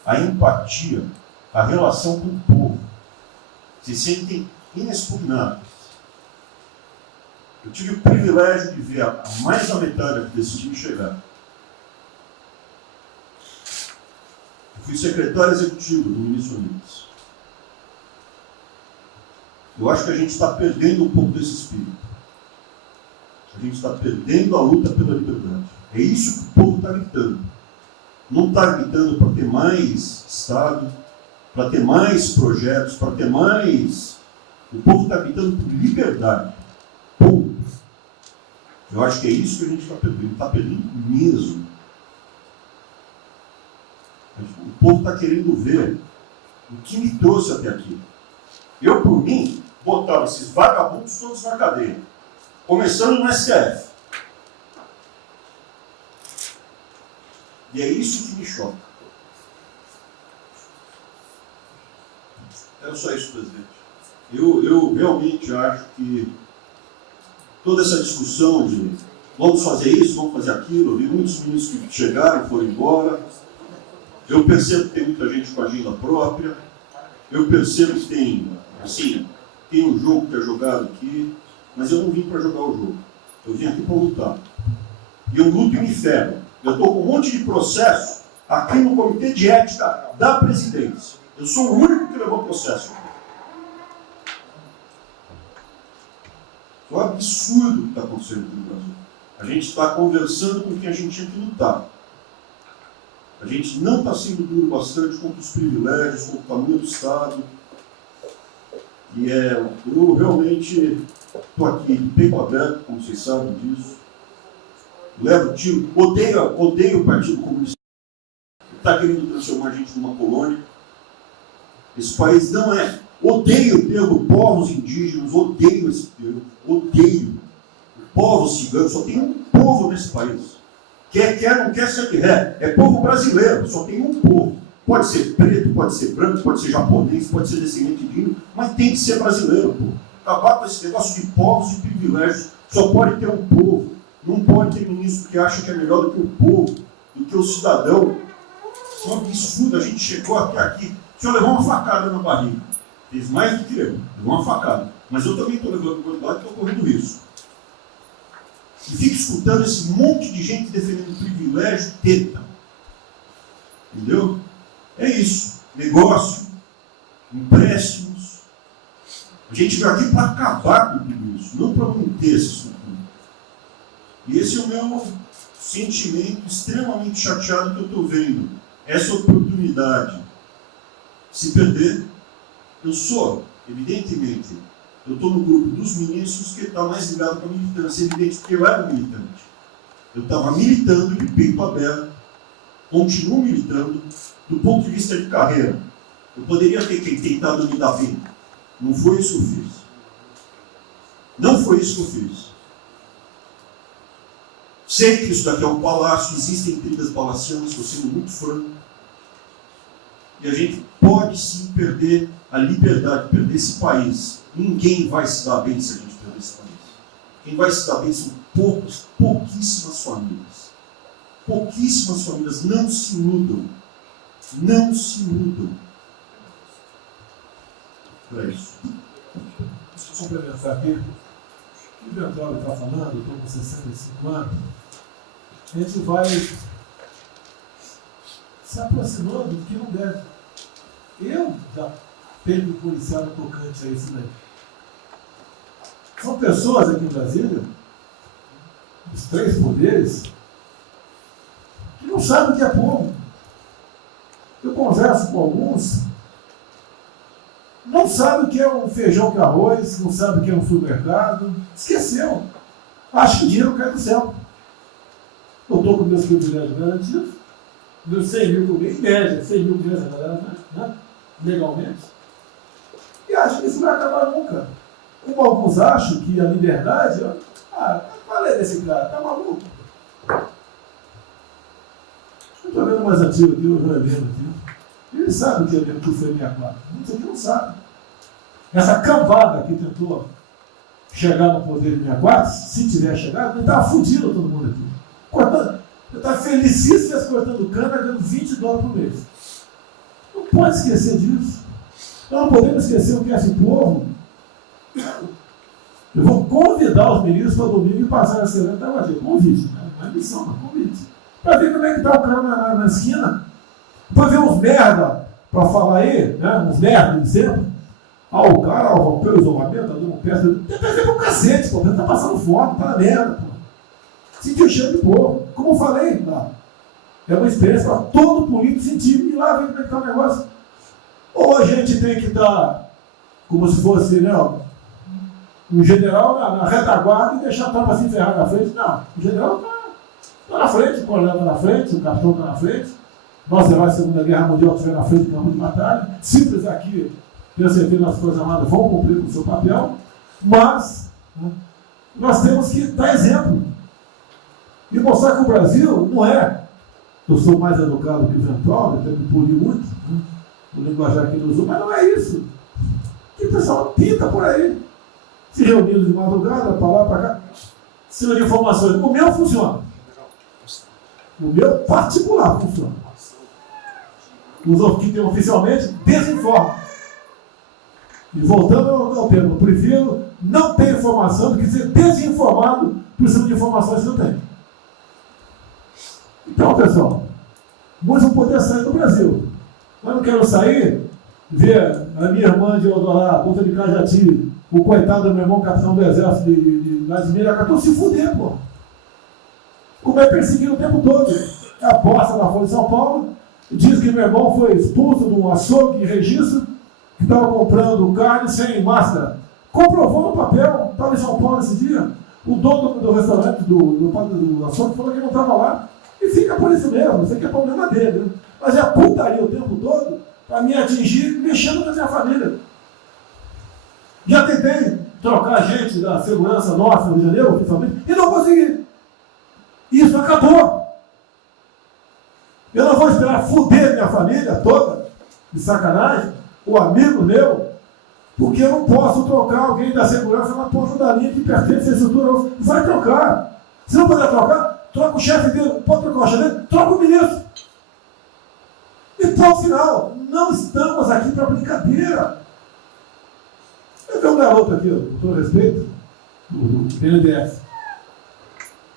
a empatia, a relação com o povo. Se sentem inexpugnáveis. Eu tive o privilégio de ver a mais da metade desse time chegar. Eu fui secretário executivo do ministro Onix. Eu acho que a gente está perdendo um pouco desse espírito. A gente está perdendo a luta pela liberdade. É isso que o povo está gritando. Não está gritando para ter mais Estado, para ter mais projetos, para ter mais... O povo está gritando por liberdade. Ponto. Eu acho que é isso que a gente está perdendo. Está perdendo mesmo. O povo está querendo ver o que me trouxe até aqui. Eu, por mim, botava esses vagabundos todos na cadeia. Começando no STF. E é isso que me choca. É só isso, presidente. Eu realmente acho que toda essa discussão de vamos fazer isso, vamos fazer aquilo, eu vi muitos ministros que chegaram e foram embora. Eu percebo que tem muita gente com agenda própria. Eu percebo que tem, assim, tem um jogo que é jogado aqui, mas eu não vim para jogar o jogo. Eu vim aqui para lutar. E eu luto e me ferro. Eu estou com um monte de processo aqui no Comitê de Ética da Presidência. Eu sou o único que levou processo. É um absurdo o que está acontecendo aqui no Brasil. A gente está conversando com quem a gente tinha que lutar. A gente não está sendo duro bastante contra os privilégios, contra o tamanho do Estado. E eu realmente estou aqui de peito aberto, como vocês sabem disso. Levo tiro, odeio o Partido Comunista. Está querendo transformar a gente numa colônia. Esse país não é. Odeio o termo povos indígenas, odeio esse termo, odeio. Povos ciganos, só tem um povo nesse país. Quer, não quer ser de ré. É povo brasileiro, só tem um povo. Pode ser preto, pode ser branco, pode ser japonês, pode ser descendente de índio, mas tem que ser brasileiro, pô. Acabar com esse negócio de povos e privilégios. Só pode ter um povo. Não pode ter ministro que acha que é melhor do que o povo, do que o cidadão. É um absurdo, a gente chegou até aqui. O senhor levou uma facada na barriga. Fez mais do que eu, levou uma facada. Mas eu também estou levando quantidade e estou correndo risco. E fico escutando esse monte de gente defendendo privilégio, teta. Entendeu? É isso. Negócio, empréstimos. A gente veio aqui para acabar com tudo isso, não para manter essa estrutura. E esse é o meu sentimento extremamente chateado que eu estou vendo. Essa oportunidade se perder. Eu sou, evidentemente, eu estou no grupo dos ministros que está mais ligado com a militância, evidente que eu era militante. Eu estava militando de peito aberto, continuo militando, do ponto de vista de carreira. Eu poderia ter tentado me dar bem. Não foi isso que eu fiz. Não foi isso que eu fiz. Sei que isso daqui é um palácio, existem intrigas palacianas, estou sendo muito franco. E a gente pode sim perder a liberdade, perder esse país. Ninguém vai se dar bem se a gente perder esse país. Quem vai se dar bem são pouquíssimas famílias. Pouquíssimas famílias. Não se iludam. Não se iludam. É isso. Deixa eu complementar aqui. O que o Ventório está falando, eu estou com 65 anos, a gente vai se aproximando do que não deve. Eu já tenho me policiado tocante a isso daí. São pessoas aqui em Brasília, os três poderes, que não sabem o que é povo. Eu converso com alguns, não sabem o que é um feijão com arroz, não sabem o que é um supermercado, esqueceu. acho que o dinheiro cai do céu. Eu estou com meus privilégios garantidos, meus 100 mil por mês, em média, 100 mil por mês, né? Legalmente. E acho que isso não vai acabar nunca. Como alguns acham que a liberdade, qual é desse cara? Tá maluco? Eu estou vendo mais antigo aqui, o João Heleno aqui. Ele sabe o que é que foi 64. Muitos aqui não sabem. Essa cambada que tentou chegar no poder de 64, se tiver chegado, ele estava fudido todo mundo aqui. Cortando, eu estava felicíssimo cortando cana, ganhando $20 por mês. Não pode esquecer disso. Nós não podemos esquecer o que é esse povo. Eu vou convidar os ministros para domingo e passar essa semana da Guadia. Convite, né? Não é missão, mas convite. Para ver como é que está o cara na esquina. Para ver uns merda para falar aí, né? Uns merda de sempre. O cara rompeu o isolamento, tá dando peça. Tem que ver com o cacete, pô. Ele tá passando fome, tá na merda, pô. Sentiu o cheiro de povo. Como eu falei, lá. É uma experiência para todo político sentir e lá ver como é que tá o negócio. Ou a gente tem que estar como se fosse, né, um general na retaguarda e deixar a tropa se ferrar na frente. Não, o general está na frente, o coronel está na frente, o capitão está na frente. Nosso herói da Segunda Guerra Mundial estiver na frente do campo de batalha. Simples aqui, tenho certeza que as Forças Armadas vão cumprir com o seu papel, mas nós temos que dar exemplo. E mostrar que o Brasil não é. Eu sou mais educado que o Ventura, até me poli muito, o linguajar que ele usou, mas não é isso. Que o pessoal pinta por aí, se reunindo de madrugada, para lá, para cá, cima de informações. O meu funciona. O meu particular funciona. Os que tem oficialmente desinformam. E voltando ao termo, eu prefiro não ter informação do que ser desinformado por cima de informações que eu tenho. Então, pessoal, muitos vão poder sair do Brasil. Mas não quero sair, ver a minha irmã de Eldorado, Ponta de Cajati, o coitado do meu irmão, capitão do exército de Nascimento, estão se fuder, pô. Como é perseguido o tempo todo. É a bosta da Folha de São Paulo, diz que meu irmão foi expulso de um açougue em registro, que estava comprando carne sem máscara. Comprovou no papel, estava em São Paulo esse dia. O dono do restaurante, do açougue, falou que não estava lá. E fica por isso mesmo, isso aqui é problema dele. Né? Mas é putaria o tempo todo para me atingir, mexendo com a minha família. Já tentei trocar gente da segurança nossa no Rio de Janeiro, oficialmente, e não consegui. Isso acabou. Eu não vou esperar fuder minha família toda, de sacanagem, o amigo meu, porque eu não posso trocar alguém da segurança na ponta da linha que pertence à estrutura. Vai trocar. Se não puder trocar, troca o chefe dele, pode trocar o chefe dele, troca o ministro. E ponto final. Não estamos aqui para brincadeira. Eu tenho um garoto aqui, com todo respeito, do BNDES.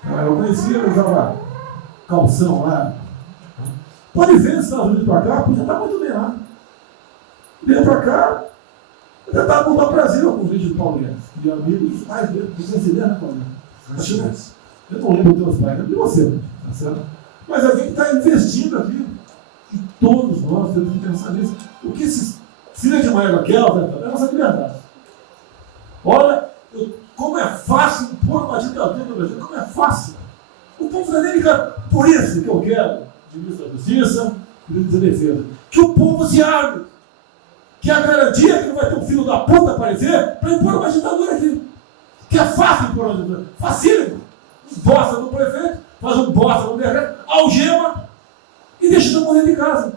Eu conhecia, ele usava calção lá. Pode ver se Estados Unidos para cá, podia estar muito bem lá. Veio para cá, eu tentava voltar ao Brasil com o vídeo do Paulo Guedes. E amigos, mais mesmo, você se lembra, Paulo Guedes? Eu não lembro dos teus pais, não de você, tá certo? Mas alguém que está investindo aqui. E todos nós temos que pensar nisso. O que esses filhos de Maia Raquel, é a nossa liberdade. Olha, como é fácil impor uma ditadura no Brasil, como é fácil. O povo da América, por isso que eu quero, ministro da Justiça, ministro da Defesa, que o povo se arme, que a garantia que não vai ter um filho da puta aparecer para impor uma ditadura aqui. Que é fácil impor uma ditadura. Facílimo. Bosta no prefeito, faz um bosta no decreto, algema e deixa todo mundo dentro de casa.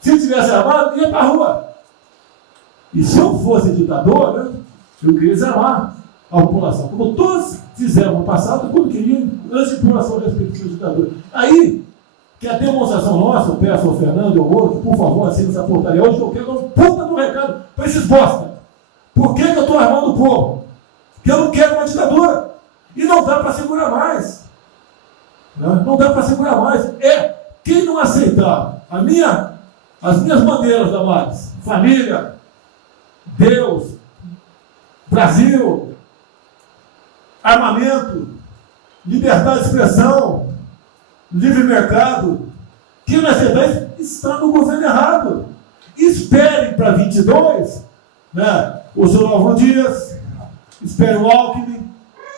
Se ele tivesse armado, ia para a rua. E se eu fosse ditador, né, eu queria desarmar a população, como todos fizeram no passado, quando queriam, antes de população respeitar o ditador. Aí, que a demonstração nossa, eu peço ao Fernando e ao outro, por favor, assine essa portaria hoje, que eu quero dar um puta do recado para esses bosta. Por que eu estou armando o povo? Porque eu não quero uma ditadura. E não dá para segurar mais. Não dá para segurar mais. Quem não aceitar as minhas bandeiras da Maris, família, Deus, Brasil, armamento, liberdade de expressão, livre mercado, quem não aceitar isso está no governo errado. Espere para 22, né? O senhor Álvaro Dias, espere o Alckmin,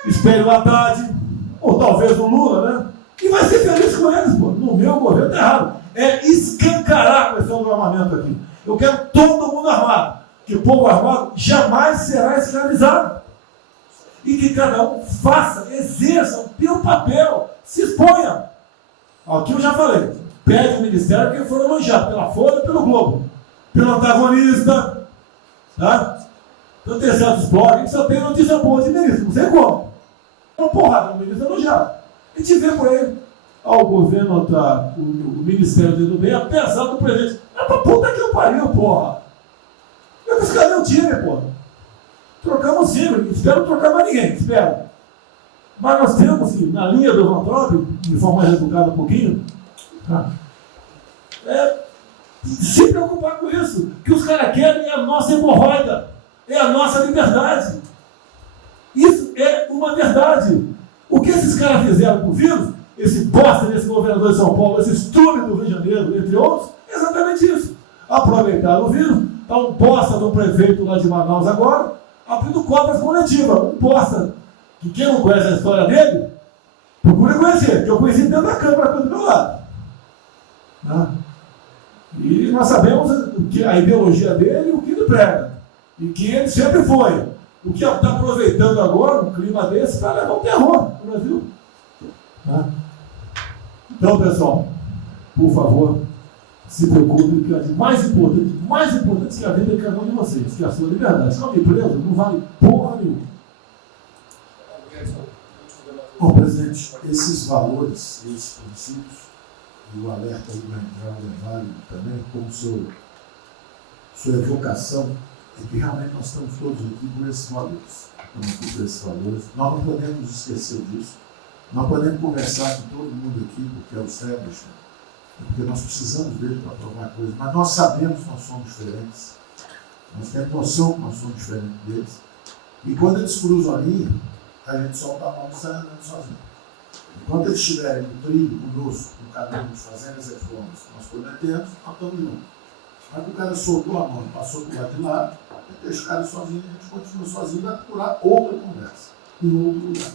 espere o Haddad, ou talvez o Lula, né? E vai ser feliz com eles, pô. No meu governo tá errado. É escancarar a questão do armamento aqui. Eu quero todo mundo armado. Que o povo armado jamais será escravizado. E que cada um faça, exerça o seu papel, se exponha. Aqui eu já falei. Pede o ministério quem for elogiado, pela Folha e pelo Globo. Pelo antagonista, tá? Então tem certos blogs que só tem notícia boa de ministro, não sei como. Uma porrada, o ministro elogiado. A gente vê por ele, ao governo, o Ministério do Bem, apesar do presidente. É pra puta que eu pariu, porra. Eu disse, cadê o time, porra? Trocamos time, espero trocar mais ninguém, espero. Mas nós temos que, na linha do Van Trump, de forma mais educada um pouquinho, tá? Se preocupar com isso, que os caras querem a nossa hemorroida, é a nossa liberdade. Isso é uma verdade. O que esses caras fizeram com o vírus, esse bosta desse governador de São Paulo, esse estúpido do Rio de Janeiro, entre outros, é exatamente isso. Aproveitaram o vírus, está um bosta do prefeito lá de Manaus agora, abrindo cobras coletivas. Um bosta, que quem não conhece a história dele, procure conhecer, que eu conheci dentro da Câmara do meu lado. Né? E nós sabemos que a ideologia dele e o que ele prega. E que ele sempre foi. O que está aproveitando agora, um clima desse, para levar o terror no Brasil. Né? Então, pessoal, por favor, se preocupe, que é mais importante que a vida de cada um de vocês, que é a sua liberdade. Se não me preso, não vale porra nenhuma. Bom, presidente, esses valores, esses princípios, e o alerta aí vai entrar, é válido também, como sua evocação, é que realmente nós estamos todos aqui por esses valores. Estamos aqui por esses valores. Nós não podemos esquecer disso. Nós podemos conversar com todo mundo aqui, porque é o establishment, porque nós precisamos dele para provar coisas, mas nós sabemos que nós somos diferentes. Nós temos noção que nós somos diferentes deles. E quando eles cruzam a linha, a gente solta a mão e sai andando sozinho. Enquanto eles estiverem no trilho conosco, no caminho, fazendo as reformas que nós prometemos, nós estamos juntos. Mas o cara soltou a mão, passou para o lado de lá, deixa o cara sozinho, a gente continua sozinho, vai procurar outra conversa, em outro lugar.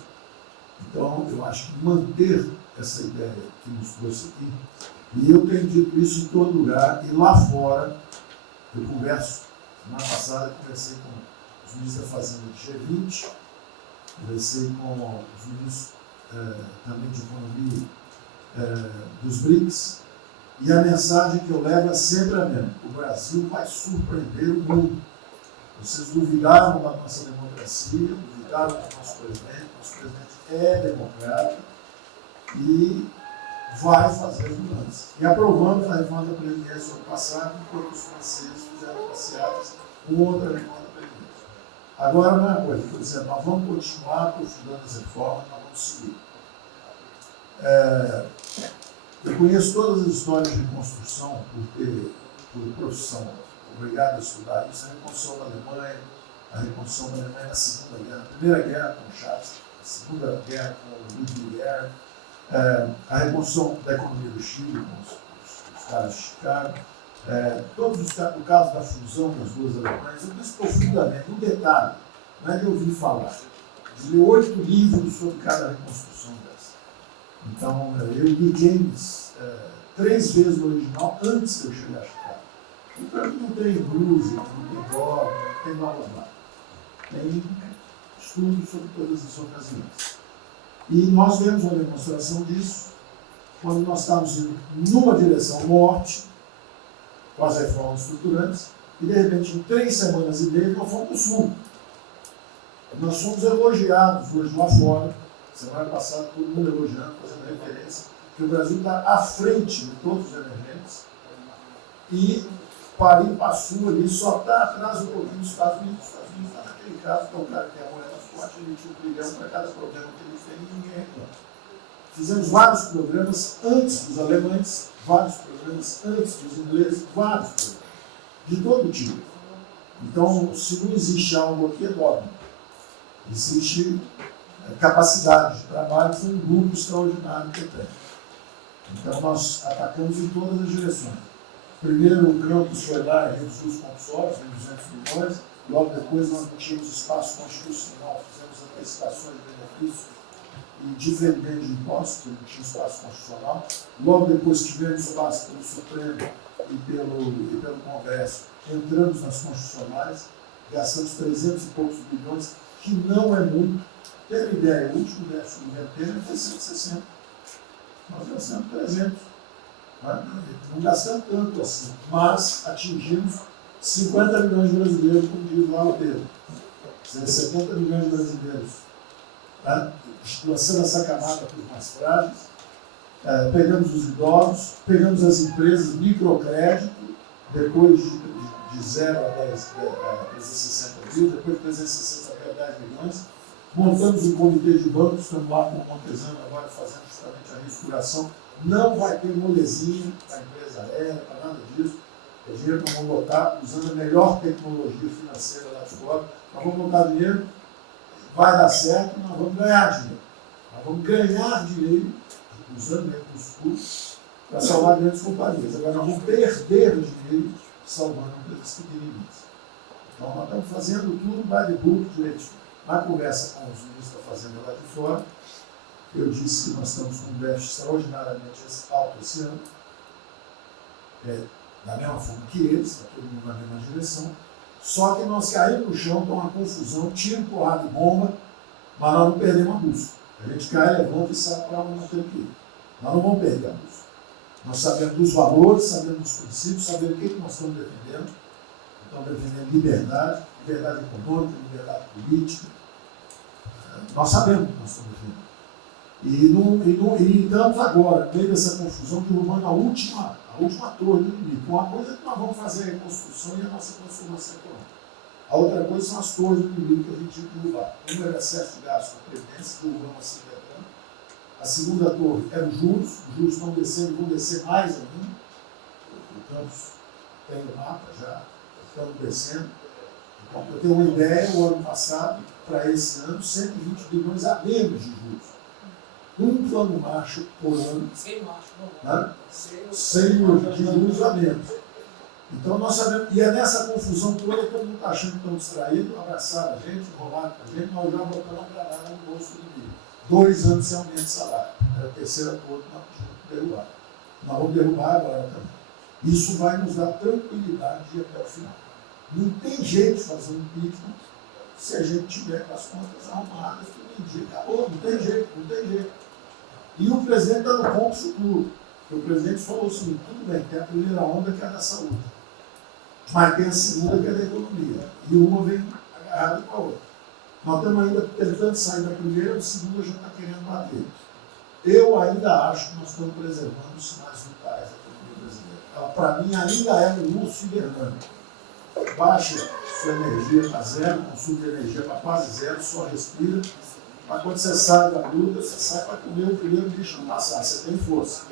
Então, eu acho que manter essa ideia que nos trouxe aqui, e eu tenho dito isso em todo lugar, e lá fora, eu converso, semana passada eu conversei com os ministros da Fazenda do G20, conversei com os ministros também de Economia dos BRICS, e a mensagem que eu levo é sempre a mesma: o Brasil vai surpreender o mundo. Vocês duvidaram da nossa democracia, duvidaram do nosso presidente é democrata e vai fazer as mudanças. E aprovamos a reforma da Previdência no ano passado, enquanto os franceses fizeram passeadas com outra reforma da Previdência. Agora, uma coisa, por exemplo, nós vamos continuar aprofundando as reformas, nós vamos seguir. Eu conheço todas as histórias de reconstrução por profissão, obrigado a estudar isso, a reconstrução da Alemanha, na Segunda Guerra, a Primeira Guerra com Chaves, a Segunda Guerra com Ludwig Erhard, a reconstrução da economia do Chile com os caras de Chicago, todos os casos, no caso da fusão das duas Alemanhas, eu conheço profundamente, um detalhe, não é que eu ouvi falar, eu li 8 livros sobre cada reconstrução dessa. Então, eu li James 3 vezes no original antes de eu chegar a Chicago. Então, não tem blues, não tem dó, não tem blá blá blá. Tem estudos sobre todas as ocasiões. E nós vemos uma demonstração disso quando nós estamos indo numa direção norte, com as reformas estruturantes, e de repente, em 3 semanas e meia, nós fomos para o sul. Nós fomos elogiados hoje lá fora, semana passada, todo mundo elogiando, fazendo referência, que o Brasil está à frente de todos os emergentes, e Paris passou ali, só está atrás um pouquinho dos Estados Unidos. Os Estados Unidos está naquele caso, que é o cara que tem a moeda forte, ele tinha $1 trilhão para cada problema que ele tem e ninguém reclama. Fizemos vários programas antes dos alemães, vários programas antes dos ingleses, vários programas, de todo tipo. Então, se não existe algo aqui, é dogma. Existe capacidade de trabalho, foi um grupo extraordinário que tem. Então, nós atacamos em todas as direções. Primeiro, o campus foi lá e reduziu os compulsórios, em 200 milhões, Logo depois nós não tínhamos espaço constitucional, fizemos antecipações de benefícios e dividendo de impostos, porque não tinha espaço constitucional. Logo depois tivemos espaço pelo Supremo e pelo Congresso. Entramos nas constitucionais, gastamos 300 e poucos bilhões, que não é muito. Ter ideia, o último déficit do governo Temer foi 160. Nós gastamos 300. Não gastamos tanto assim, mas atingimos 50 milhões de brasileiros, como diz lá o Pedro. 70 milhões de brasileiros. Lançando essa camada para os mais frágeis. Pegamos os idosos, pegamos as empresas, microcrédito, depois de 0 a 360 mil, depois de 360 a 10 milhões. Montamos um comitê de bancos, estamos lá com o Montezano agora fazendo justamente a reestruturação. Não vai ter molezinha para a empresa aérea, para nada disso. É dinheiro que nós vamos botar usando a melhor tecnologia financeira lá de fora. Nós vamos botar dinheiro, vai dar certo, nós vamos ganhar dinheiro. Nós vamos ganhar dinheiro, usando recursos públicos, para salvar grandes companhias. Agora nós vamos perder dinheiro salvando empresas pequenininhas. Então nós estamos fazendo tudo by the book direitinho. Na conversa com os ministros da Fazenda lá de fora, eu disse que nós estamos com um déficit extraordinariamente alto esse ano, da mesma forma que eles, está todo mundo na mesma direção, só que nós caímos no chão com uma confusão, tiro, porrada e bomba, mas nós não perdemos a bússola. A gente cai, levanta e sabe para onde nós temos que ir. Nós não vamos perder a bússola. Nós sabemos dos valores, sabemos dos princípios, sabemos o que nós estamos defendendo. Estamos defendendo liberdade, liberdade econômica, liberdade política. Nós sabemos o que nós estamos defendendo. E estamos agora, no meio dessa confusão, derrubando a última torre do inimigo. Uma coisa é que nós vamos fazer a reconstrução e a nossa transformação econômica. A outra coisa são as torres do inimigo que a gente tem que derrubar. Uma era excesso de gasto com a Previdência, derrubamos assim decretando. A segunda torre era os juros estão descendo e vão descer mais ainda. O Campos tem o mapa já, estamos descendo. Então, para ter uma ideia, o ano passado, para esse ano, 120 bilhões a menos de juros. Um plano Marshall por ano, sem de juros a menos. Então nós sabemos, e é nessa confusão toda que todo mundo está achando que estão distraídos, abraçaram a gente, enrolaram com a gente, nós já botamos a granada no bolso do inimigo. 2 anos sem aumento de salário. Era a terceira torre que nós tínhamos que derrubar. Nós vamos derrubar agora também. Isso vai nos dar tranquilidade de ir até o final. Não tem jeito de fazer um impeachment se a gente tiver com as contas arrumadas, tudo em dia. Acabou, não tem jeito, não tem jeito. E o presidente está no ponto futuro. O presidente falou assim, tudo bem, tem a primeira onda que é da saúde, mas tem a segunda que é da economia. E uma vem agarrada com a outra. Nós estamos ainda tentando sair da primeira, a segunda já está querendo bater. Eu ainda acho que nós estamos preservando os sinais vitais da economia brasileira. Ela, para mim, ainda é um urso hibernando. Baixa sua energia para zero, consumo de energia para quase zero, só respira. Mas quando você sai da luta, você sai para comer o primeiro bicho não passar, você tem força.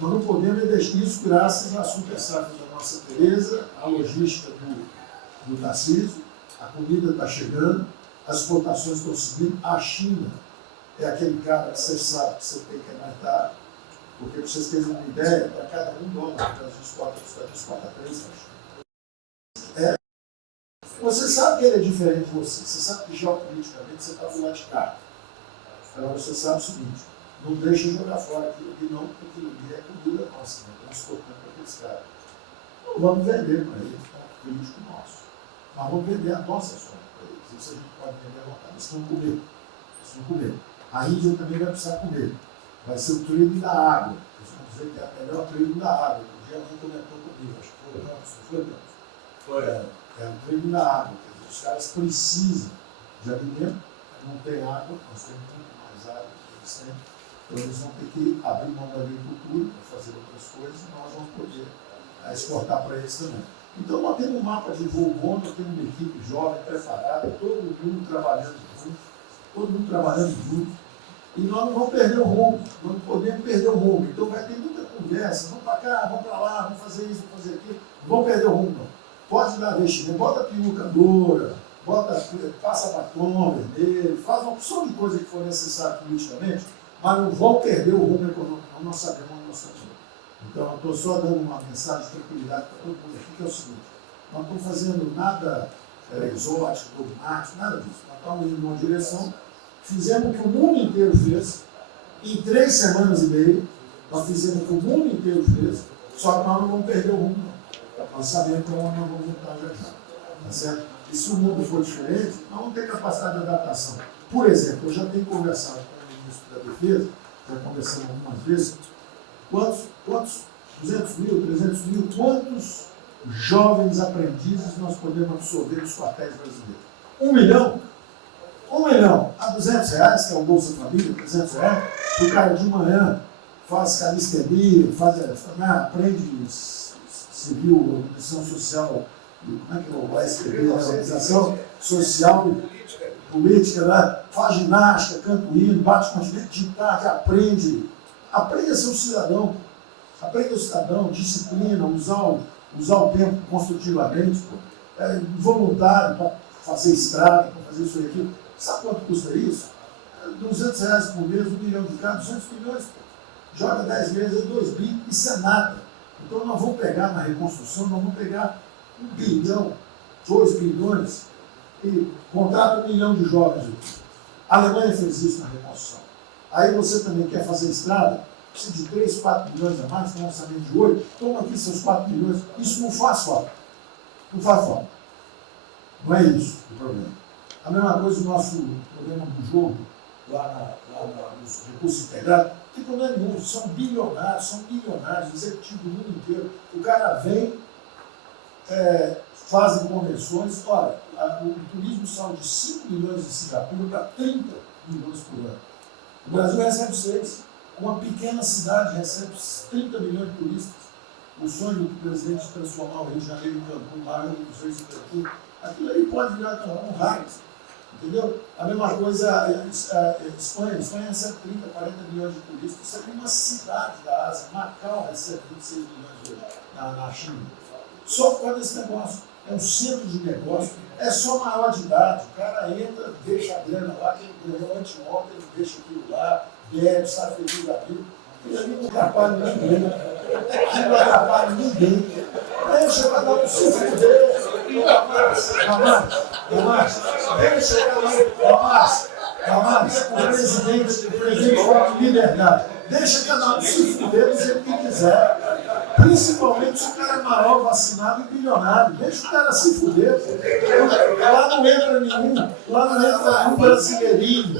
Nós não podemos deixar isso graças à super safra da nossa Tereza, à logística do Tarcísio, a comida está chegando, as exportações estão subindo, a China é aquele cara que você sabe que você tem que aumentar, porque para vocês terem uma ideia, para cada $1 que o Brasil exporta 3 para a China. Você sabe que ele é diferente de você, você sabe que geopoliticamente você está do lado de cá. Agora você sabe o seguinte, não deixa jogar fora aquilo ali não, porque aquilo ali é comida nossa, né? Estamos exportando para aqueles caras. Não vamos vender para eles, é um político nosso. Mas vamos vender a nossa soja para eles. Isso a gente pode vender à vontade. Eles vão comer. Eles vão comer. A Índia também vai precisar comer. Vai ser o trading da água. Eles vão dizer que é a melhor trading da água. Um dia alguém comentou comigo, acho que foi o Campos, não foi o Campos? Foi. É o trading da água. Quer dizer, os caras precisam de alimento, não tem água, nós temos muito mais água que eles têm. Então eles vão ter que abrir mão da agricultura para fazer outras coisas e nós vamos poder exportar para eles também. Então nós temos um mapa de voo bom, nós temos uma equipe jovem, preparada, todo mundo trabalhando junto, e nós não vamos perder o rumo, nós não podemos perder o rumo. Então vai ter muita conversa, vamos para cá, vamos para lá, vamos fazer isso, vamos fazer aquilo, não vamos perder o rumo não. Pode dar investimento, bota peruca loura, passa batom vermelho, faz uma opção de coisa que for necessária politicamente, mas não vão perder o rumo econômico, não, nós sabemos onde nós estamos. Então, eu estou só dando uma mensagem de tranquilidade para todo mundo aqui, que é o seguinte, nós não estamos fazendo nada exótico, dogmático, nada disso. Nós estamos indo numa direção, fizemos o que o mundo inteiro fez, em 3 semanas e meia, nós fizemos o que o mundo inteiro fez, só que nós não vamos perder o rumo, não. Nós sabemos para onde nós vamos voltar já já. Tá certo? E se o mundo for diferente, nós vamos ter capacidade de adaptação. Por exemplo, eu já tenho conversado com o ministro da Defesa, já conversamos algumas vezes, quantos 200 mil, 300 mil, quantos jovens aprendizes nós podemos absorver nos quartéis brasileiros? 1 milhão? 1 milhão a R$200, que é o Bolsa Família, R$300, o cara de manhã faz calistenia, aprende civil, organização social, como é que é o ASPB, organização social, política, né? Faz ginástica, canta o hino, bate continente de tarde, aprende a ser um cidadão, aprende o cidadão, disciplina, usar o tempo construtivamente, voluntário para fazer estrada, para fazer isso e aquilo. Sabe quanto custa isso? R$200 por mês, 1 milhão de cada, 200 milhões. Joga 10 meses, 2 bi, isso é nada. Então nós vamos pegar na reconstrução, nós vamos pegar 1 bilhão, 2 bilhões e contrata 1 milhão de jovens. A Alemanha fez isso na reconstrução. Aí você também quer fazer estrada, precisa de 3, 4 milhões a mais, tem um orçamento de 8, toma aqui seus 4 milhões. Isso não faz falta. Não faz falta. Não é isso o problema. A mesma coisa o nosso problema do jogo, lá nos recursos integrados, não tem problema nenhum, são bilionários, executivos do mundo inteiro. O cara vem, fazem convenções, olha, o turismo saiu de 5 milhões de Singapura para 30 milhões por ano. O Brasil recebe 6. Uma pequena cidade recebe 30 milhões de turistas. O sonho do presidente de transformar o Rio de Janeiro em Cancún, lá em Cancún, aquilo aí pode virar um raio. Entendeu? A mesma coisa a Espanha. Espanha recebe 30, 40 milhões de turistas. Isso é uma cidade da Ásia. Macau recebe 26 milhões de na China. Só por causa desse negócio. É um centro de negócio. É só maior de idade. O cara entra, deixa a grana lá, quem ganhou anteontem, ele deixa aquilo lá, bebe, sai feliz da vida. Ele ali não atrapalha ninguém. Aquilo não atrapalha ninguém. Deixa para dar um se fuder. Damares, o presidente fala de liberdade. Deixa cada um se fuder do jeito que quiser. Principalmente se o cara é maior, vacinado e bilionário. Deixa o cara se fuder. Lá não entra nenhum brasileirinho.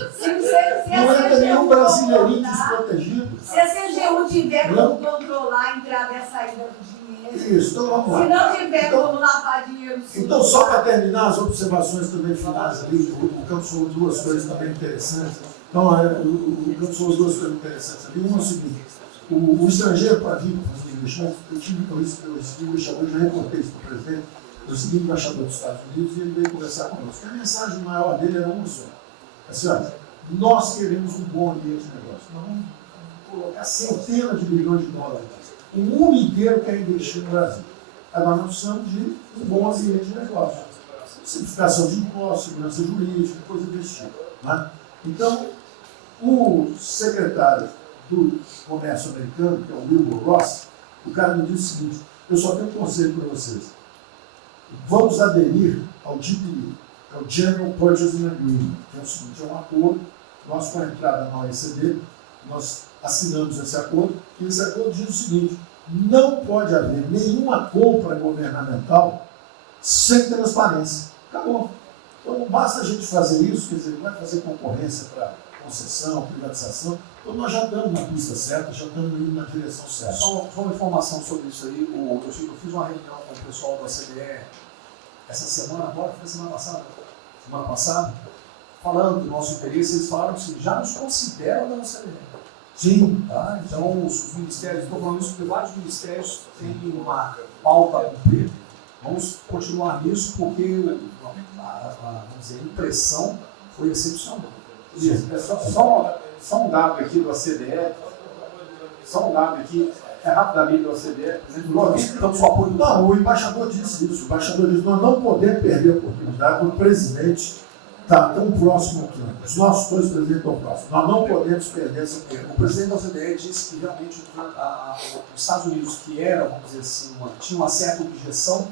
Não entra nenhum brasileirinho desprotegido. Se a CGU tiver como controlar a entrada e a saída do dinheiro. Isso, então vamos lá. Se não tiver como lavar dinheiro. Então, só para terminar as observações também finais ali, o Campos falou 2 coisas também interessantes. Então, o Campos falou 2 coisas interessantes ali. Uma é o seguinte: o estrangeiro para vir para fazer investimento, eu recebi o embaixador, já reportei isso para o presidente, eu segui o embaixador dos Estados Unidos e ele veio conversar conosco. A mensagem maior dele era uma só. Assim, olha, nós queremos um bom ambiente de negócio. Nós vamos colocar centenas de bilhões de dólares. O mundo inteiro quer investir no Brasil. Agora nós precisamos de um bom ambiente de negócio. Simplificação de impostos, segurança jurídica, coisa desse tipo. Né? Então, o secretário do Comércio Americano, que é o Wilbur Ross, o cara me disse o seguinte: eu só tenho um conselho para vocês. Vamos aderir ao GPA, que é o General Purchasing Agreement, que é o seguinte: é um acordo, nós com a entrada na OECD, nós assinamos esse acordo, e esse acordo diz o seguinte: não pode haver nenhuma compra governamental sem transparência. Acabou. Então não basta a gente fazer isso, quer dizer, não vai fazer concorrência para concessão, privatização. Então nós já estamos na pista certa, já estamos indo na direção certa. Só uma informação sobre isso aí. Eu fiz uma reunião com o pessoal da CDE essa semana, agora foi semana passada, falando do nosso interesse. Eles falaram que já nos consideram na CDE. Sim. Tá? Então os ministérios, estou falando isso porque vários ministérios têm uma pauta a cumprir. Vamos continuar nisso porque vamos dizer, a impressão foi excepcional. Só um dado aqui do ACDE, rapidamente do ACDE, não, o embaixador disse isso. O embaixador disse: nós não podemos perder a oportunidade do presidente estar tão próximo aqui. Os nossos 2 presidentes estão próximos. Nós não podemos perder essa oportunidade. O presidente da OCDE disse que realmente os Estados Unidos, que era, vamos dizer assim, tinha uma certa objeção,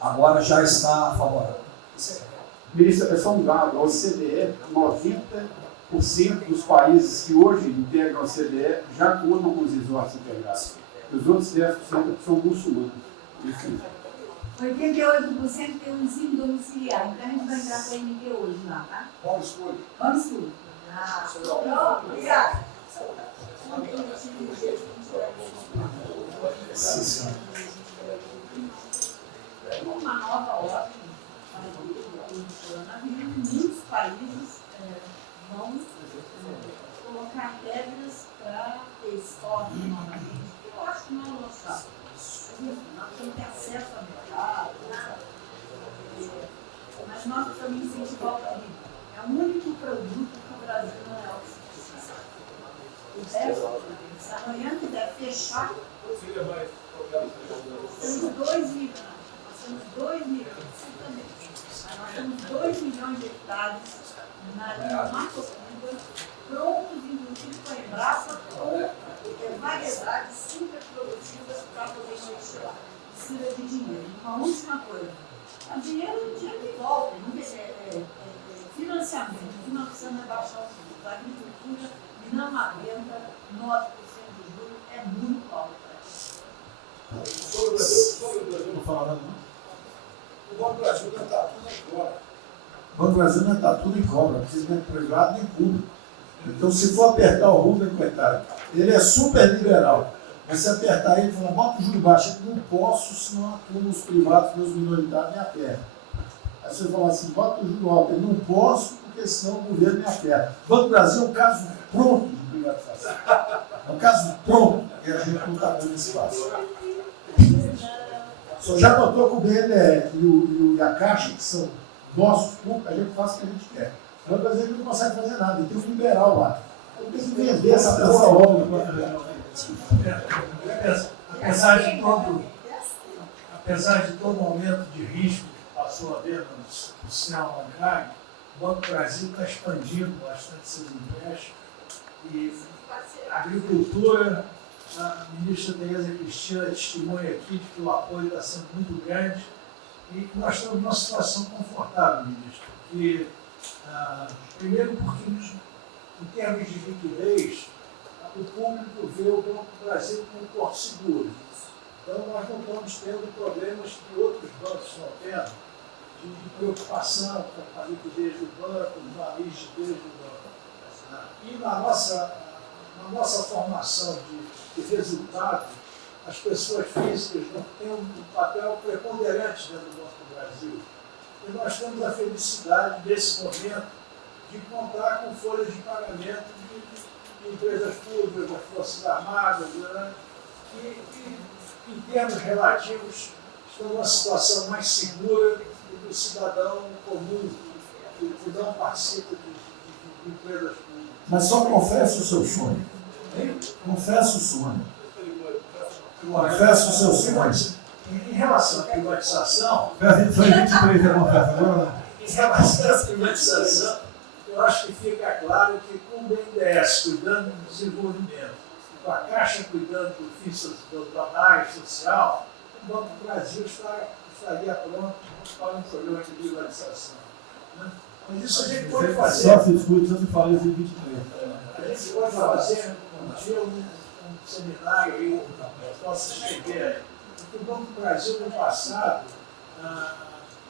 agora já está favorável. Ministro, é só um dado, a OCDE, 90% dos países que hoje integram a OCDE já contam com os resorts integrados. Os outros 10% são muçulmanos. 88% tem um ensino domiciliar, então a gente vai entrar com a MD hoje lá, tá? Homeschooling. Homeschooling. Pronto, obrigada. Uma nova ordem muitos países vão colocar regras para ter escola novamente. Eu acho que não é nosso caso. Nós temos que ter acesso ao mercado, mas nós precisamos incentivar o turismo. É o único produto que o Brasil não é autossuficiente. O resto, se amanhã quiser fechar, temos 2 milhões. Nós temos 2 milhões. Nós temos 2 milhões de hectares na linha Mato-Piba, prontos, inclusive com a Embrapa, com variedades super produtivas para poder investir. Precisa de dinheiro. Uma última coisa. O dinheiro que volta, financiamento. O que nós precisamos é baixar o custo. A agricultura não aguenta 9% de juros, é muito alto. Sobre o Brasil, não fala nada, não? O Banco do Brasil não está tudo em cobra. O Banco do Brasil não está tudo em cobra, não precisa nem privado nem público. Então, se for apertar o Rubem, coitado, ele é super liberal. Mas se apertar ele e falar, bota o juro baixo, eu não posso, senão a turma, os privados, meus minoritários me apertam. Aí você fala assim, bota o juro alto, eu não posso, porque senão o governo me aperta. O Banco do Brasil é um caso pronto de privatização. É um caso pronto, e a gente não está dando espaço. O senhor já notou que o BNDES e a Caixa, que são nossos públicos, a gente faz o que a gente quer. O Banco Brasileiro não consegue fazer nada, ele tem um liberal lá. Então tem que vender essa peça logo. Apesar de todo o aumento de risco que passou a haver no sistema bancário, o Banco do Brasil está expandindo bastante seus empréstimos. E a agricultura, a ministra Tereza Cristina testemunha aqui de que o apoio está sendo muito grande e que nós estamos numa situação confortável, ministro. Porque, primeiro porque, em termos de liquidez, o público vê o Banco do Brasil como um porto seguro. Então, nós não estamos tendo problemas que outros bancos estão tendo, de preocupação com a liquidez do banco, da rigidez do banco. E na nossa formação de resultado, as pessoas físicas não têm um papel preponderante dentro do Banco do Brasil. E nós temos a felicidade, nesse momento, de contar com folhas de pagamento de empresas públicas, das Forças Armadas, né, que, em termos relativos, estão numa situação mais segura do que o cidadão comum, que não participa de empresas públicas. Mas só confesse o seu sonho. Confesse o sonho. Confesse o seu sonho. Em relação à privatização, Foi 23 que confessa agora? em relação à privatização, eu acho que fica claro que com o BNDES cuidando do desenvolvimento, com a Caixa cuidando da área social, o Banco do Brasil estaria pronto para um programa de privatização. Né? Mas isso a gente pode fazer. Só se discute, só se fala isso em 23. A gente pode fazer um seminário aí, possa escrever. Porque o Banco do Brasil, no passado,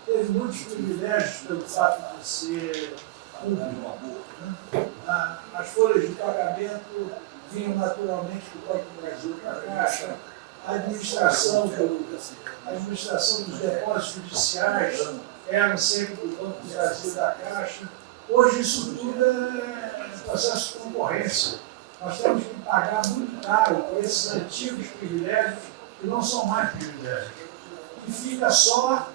teve muitos privilégios pelo fato de ser público. Né? As folhas de pagamento vinham naturalmente do Banco do Brasil para a Caixa. A administração dos depósitos judiciais eram sempre do Banco do Brasil e da Caixa. Hoje isso tudo é processo de concorrência. Nós temos que pagar muito caro por esses antigos privilégios que não são mais privilégios. E fica só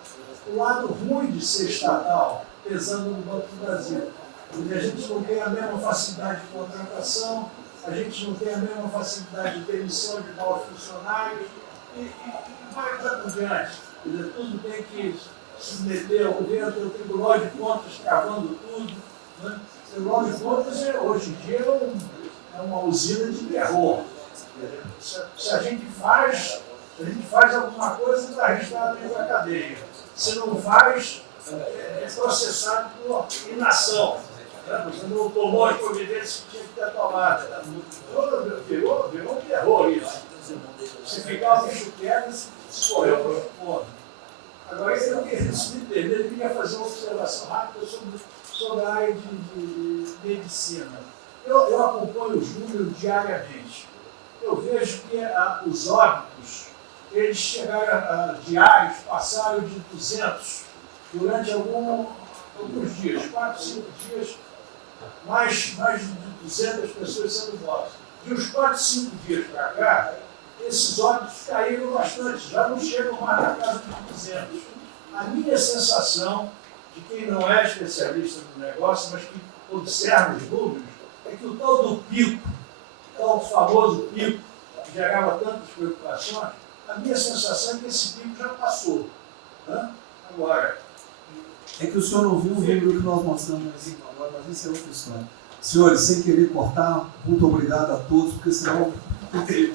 o lado ruim de ser estatal, pesando no Banco do Brasil. Porque a gente não tem a mesma facilidade de contratação, a gente não tem a mesma facilidade de demissão de novos funcionários, e vai por diante. Quer dizer, tudo tem que se meter ao governo, tem o Tribunal de Contas cavando tudo. Né? O Tribunal de Contas, hoje em dia, é uma usina de terror. Se a gente faz alguma coisa, está arriscado dentro da cadeia. Se não faz, é processado por inação. Você não tomou as providências que tinha que ter tomado. Virou um terror isso. Se ficar o bicho quieto, se correu para o ponto. Agora, eu queria fazer uma observação rápida sobre a área de medicina. Eu acompanho os números diariamente. Eu vejo que os óbitos, eles chegaram diários, passaram de 200 durante alguns dias, 4, 5 dias, mais de 200 pessoas sendo mortas. De uns 4, 5 dias para cá, esses óbitos caíram bastante, já não chegam mais na casa de 200. A minha sensação, de quem não é especialista no negócio, mas que observa os números, é que o tal do pico, o tal famoso pico, que gerava tantas preocupações, a minha sensação é que esse pico já passou. Agora, é que o senhor não viu o número que nós mostramos aqui agora, mas isso é outra história. Senhores, sem querer cortar, muito obrigado a todos, porque senão não teria